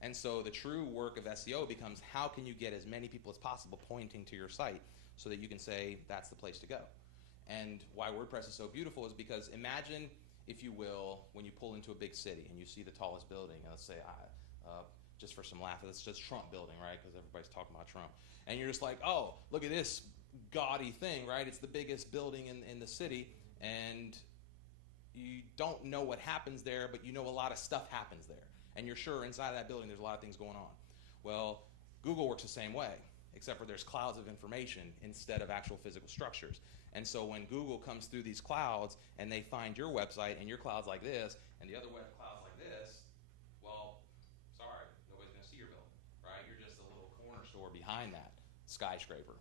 And so the true work of SEO becomes how can you get as many people as possible pointing to your site so that you can say that's the place to go. And why WordPress is so beautiful is because imagine, if you will, when you pull into a big city and you see the tallest building, and let's say, just for some laugh, it's just Trump building, right? Because everybody's talking about Trump. And you're just like, oh, look at this gaudy thing, right? It's the biggest building in the city. And you don't know what happens there, but you know a lot of stuff happens there. And you're sure inside of that building there's a lot of things going on. Well, Google works the same way, except for there's clouds of information instead of actual physical structures. And so when Google comes through these clouds and they find your website and your cloud's like this and the other web cloud's like this, well, sorry, nobody's going to see your building, right? You're just a little corner store behind that skyscraper,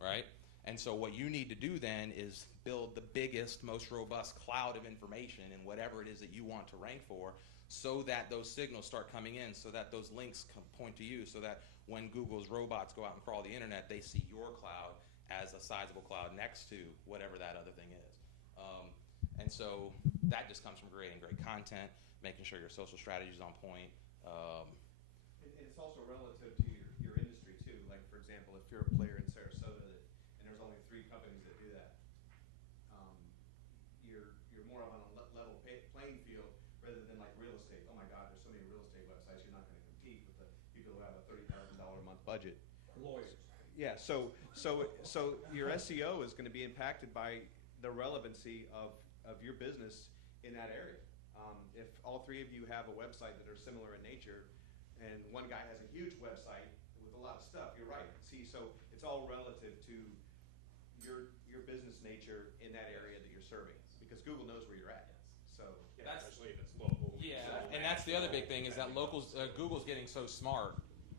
right? And so what you need to do then is build the biggest, most robust cloud of information in whatever it is that you want to rank for, so that those signals start coming in, so that those links point to you, so that when Google's robots go out and crawl the internet, they see your cloud as a sizable cloud next to whatever that other thing is. And so that just comes from creating great content, making sure your social strategy is on point. And it's also relative to your industry too. Like for example, if you're a player in Sarasota and there's only 3 companies that do that, you're more on a level playing field rather than like real estate. Oh my God, there's so many real estate websites. You're not going to compete with the people who have a $30,000 a month budget. Lawyers. Yeah. So your SEO is going to be impacted by the relevancy of your business in that area. If all 3 of you have a website that are similar in nature, and one guy has a huge website with a lot of stuff, you're right. See, so it's all relative to your business nature in that area that you're serving, because Google knows where you're at. So That's- Especially if it's local. Yeah, and that's the other big thing is that locals, Google's getting so smart,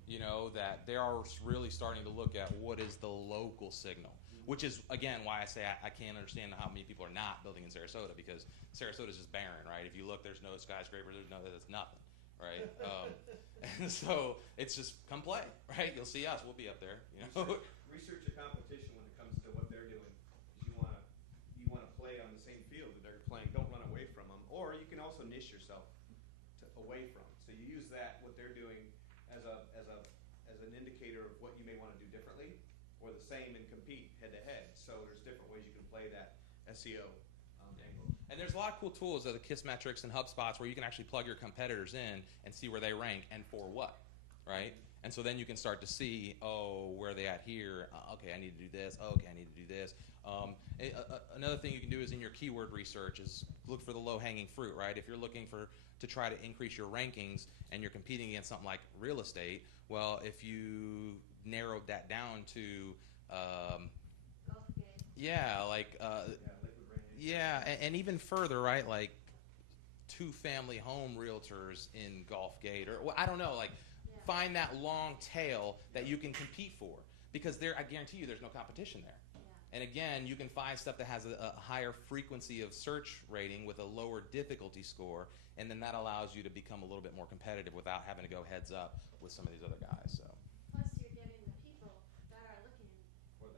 you know, that they are really starting to look at what is the local signal, which is, again, why I say I can't understand how many people are not building in Sarasota, because Sarasota is just barren, right? If you look, there's no skyscraper, there's nothing, right? And so it's just come play, right? You'll see us, we'll be up there, you know. research your competition when it comes to what they're doing. You want to play on the same field that they're playing. Don't run away from them. Or you can also niche yourself away from. So you use that what they're doing as an indicator of what you may want to do differently, or the same, and compete head to head. So there's different ways you can play that SEO angle. And there's a lot of cool tools, the Kissmetrics and HubSpots, where you can actually plug your competitors in and see where they rank and for what, right? And so then you can start to see, oh, where are they at here? Okay, I need to do this. Okay, I need to do this. Another thing you can do is in your keyword research is look for the low-hanging fruit, right? If you're looking to try to increase your rankings and you're competing against something like real estate, well, if you narrowed that down to, and even further, right? Like 2-family home realtors in Gulfgate, or well, I don't know, like. Find that long tail that you can compete for, because I guarantee you there's no competition there. Yeah. And again, you can find stuff that has a higher frequency of search rating with a lower difficulty score, and then that allows you to become a little bit more competitive without having to go heads up with some of these other guys. So. Plus, you're getting the people that are looking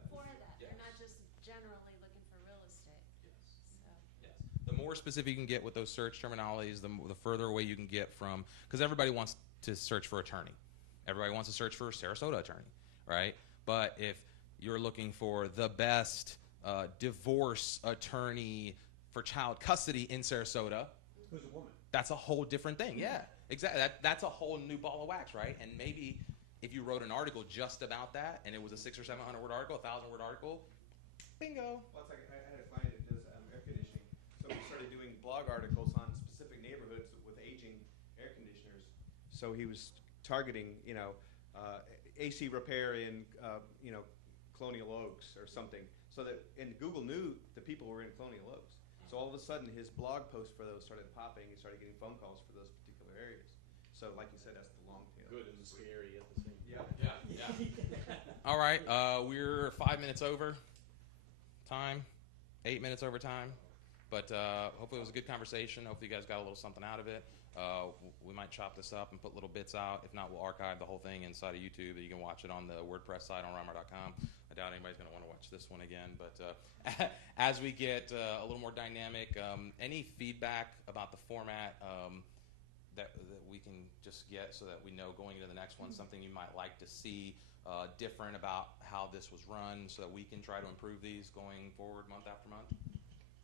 for that. Yes. They're not just generally looking for real estate. Yes. So. Yes. The more specific you can get with those search terminologies, the further away you can get from, because everybody wants to search for attorney. Everybody wants to search for Sarasota attorney, right? But if you're looking for the best divorce attorney for child custody in Sarasota, who's a woman? That's a whole different thing. Yeah, exactly. That's a whole new ball of wax, right? And maybe if you wrote an article just about that, and it was a 600 or 700 word article, 1,000 word article, bingo. Well, it's like I had a client that does air conditioning, so we started doing blog articles on specific neighborhoods with aging air conditioners. So he was targeting, AC repair in, Colonial Oaks or something. So that, and Google knew the people were in Colonial Oaks. So all of a sudden, his blog posts for those started popping. He started getting phone calls for those particular areas. So, like you said, that's the long tail. Good and scary at the same time. Yeah. All right, we're 5 minutes over time, 8 minutes over time. But hopefully it was a good conversation. Hopefully you guys got a little something out of it. We might chop this up and put little bits out. If not, we'll archive the whole thing inside of YouTube. You can watch it on the WordPress site on reinvent.com. I doubt anybody's going to want to watch this one again. But as we get a little more dynamic, any feedback about the format that we can just get so that we know going into the next one, something you might like to see different about how this was run, so that we can try to improve these going forward month after month?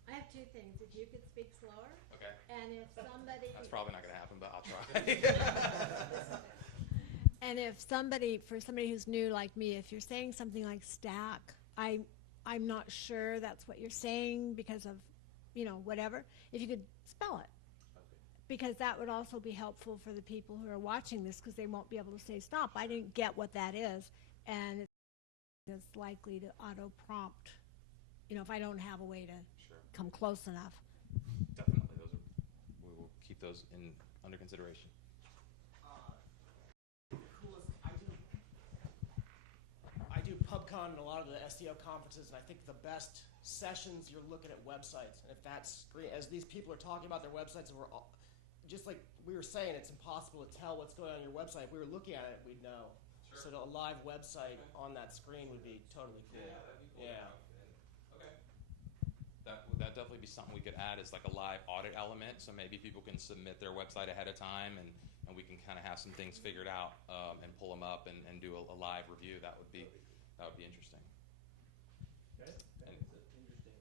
I have 2 things. If you could speak slower. Okay. And if somebody. That's probably not going to happen, but I'll try. And if for somebody who's new like me, if you're saying something like stack, I'm not sure that's what you're saying because of, whatever. If you could spell it. because that would also be helpful for the people who are watching this, because they won't be able to say, stop, I didn't get what that is. And it's likely to auto prompt, if I don't have a way to come close enough. Definitely, we will keep those under consideration. I do PubCon and a lot of the SEO conferences, and I think the best sessions, you're looking at websites. And if that's great, as these people are talking about their websites, and we're all, just like we were saying, it's impossible to tell what's going on in your website. If we were looking at it, we'd know. Sure. So a live website on that screen would be totally cool. Yeah, that'd be cool. Yeah. Okay. That would definitely be something we could add as like a live audit element, so maybe people can submit their website ahead of time, and we can kind of have some things figured out and pull them up and do a live review. That would be interesting. Okay. That is interesting.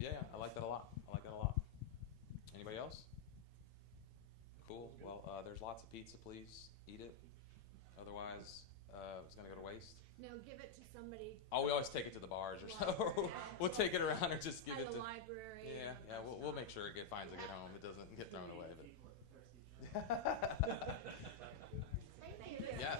Yeah, I like that a lot. Anybody else? Cool. Well, there's lots of pizza. Please eat it. Otherwise, it's going to go to waste. No, give it to somebody. Oh, we always take it to the bars or so. We'll take it around or just give it to the library. Yeah, we'll make sure it finds a get home. It doesn't get thrown away. But Thank you. yes.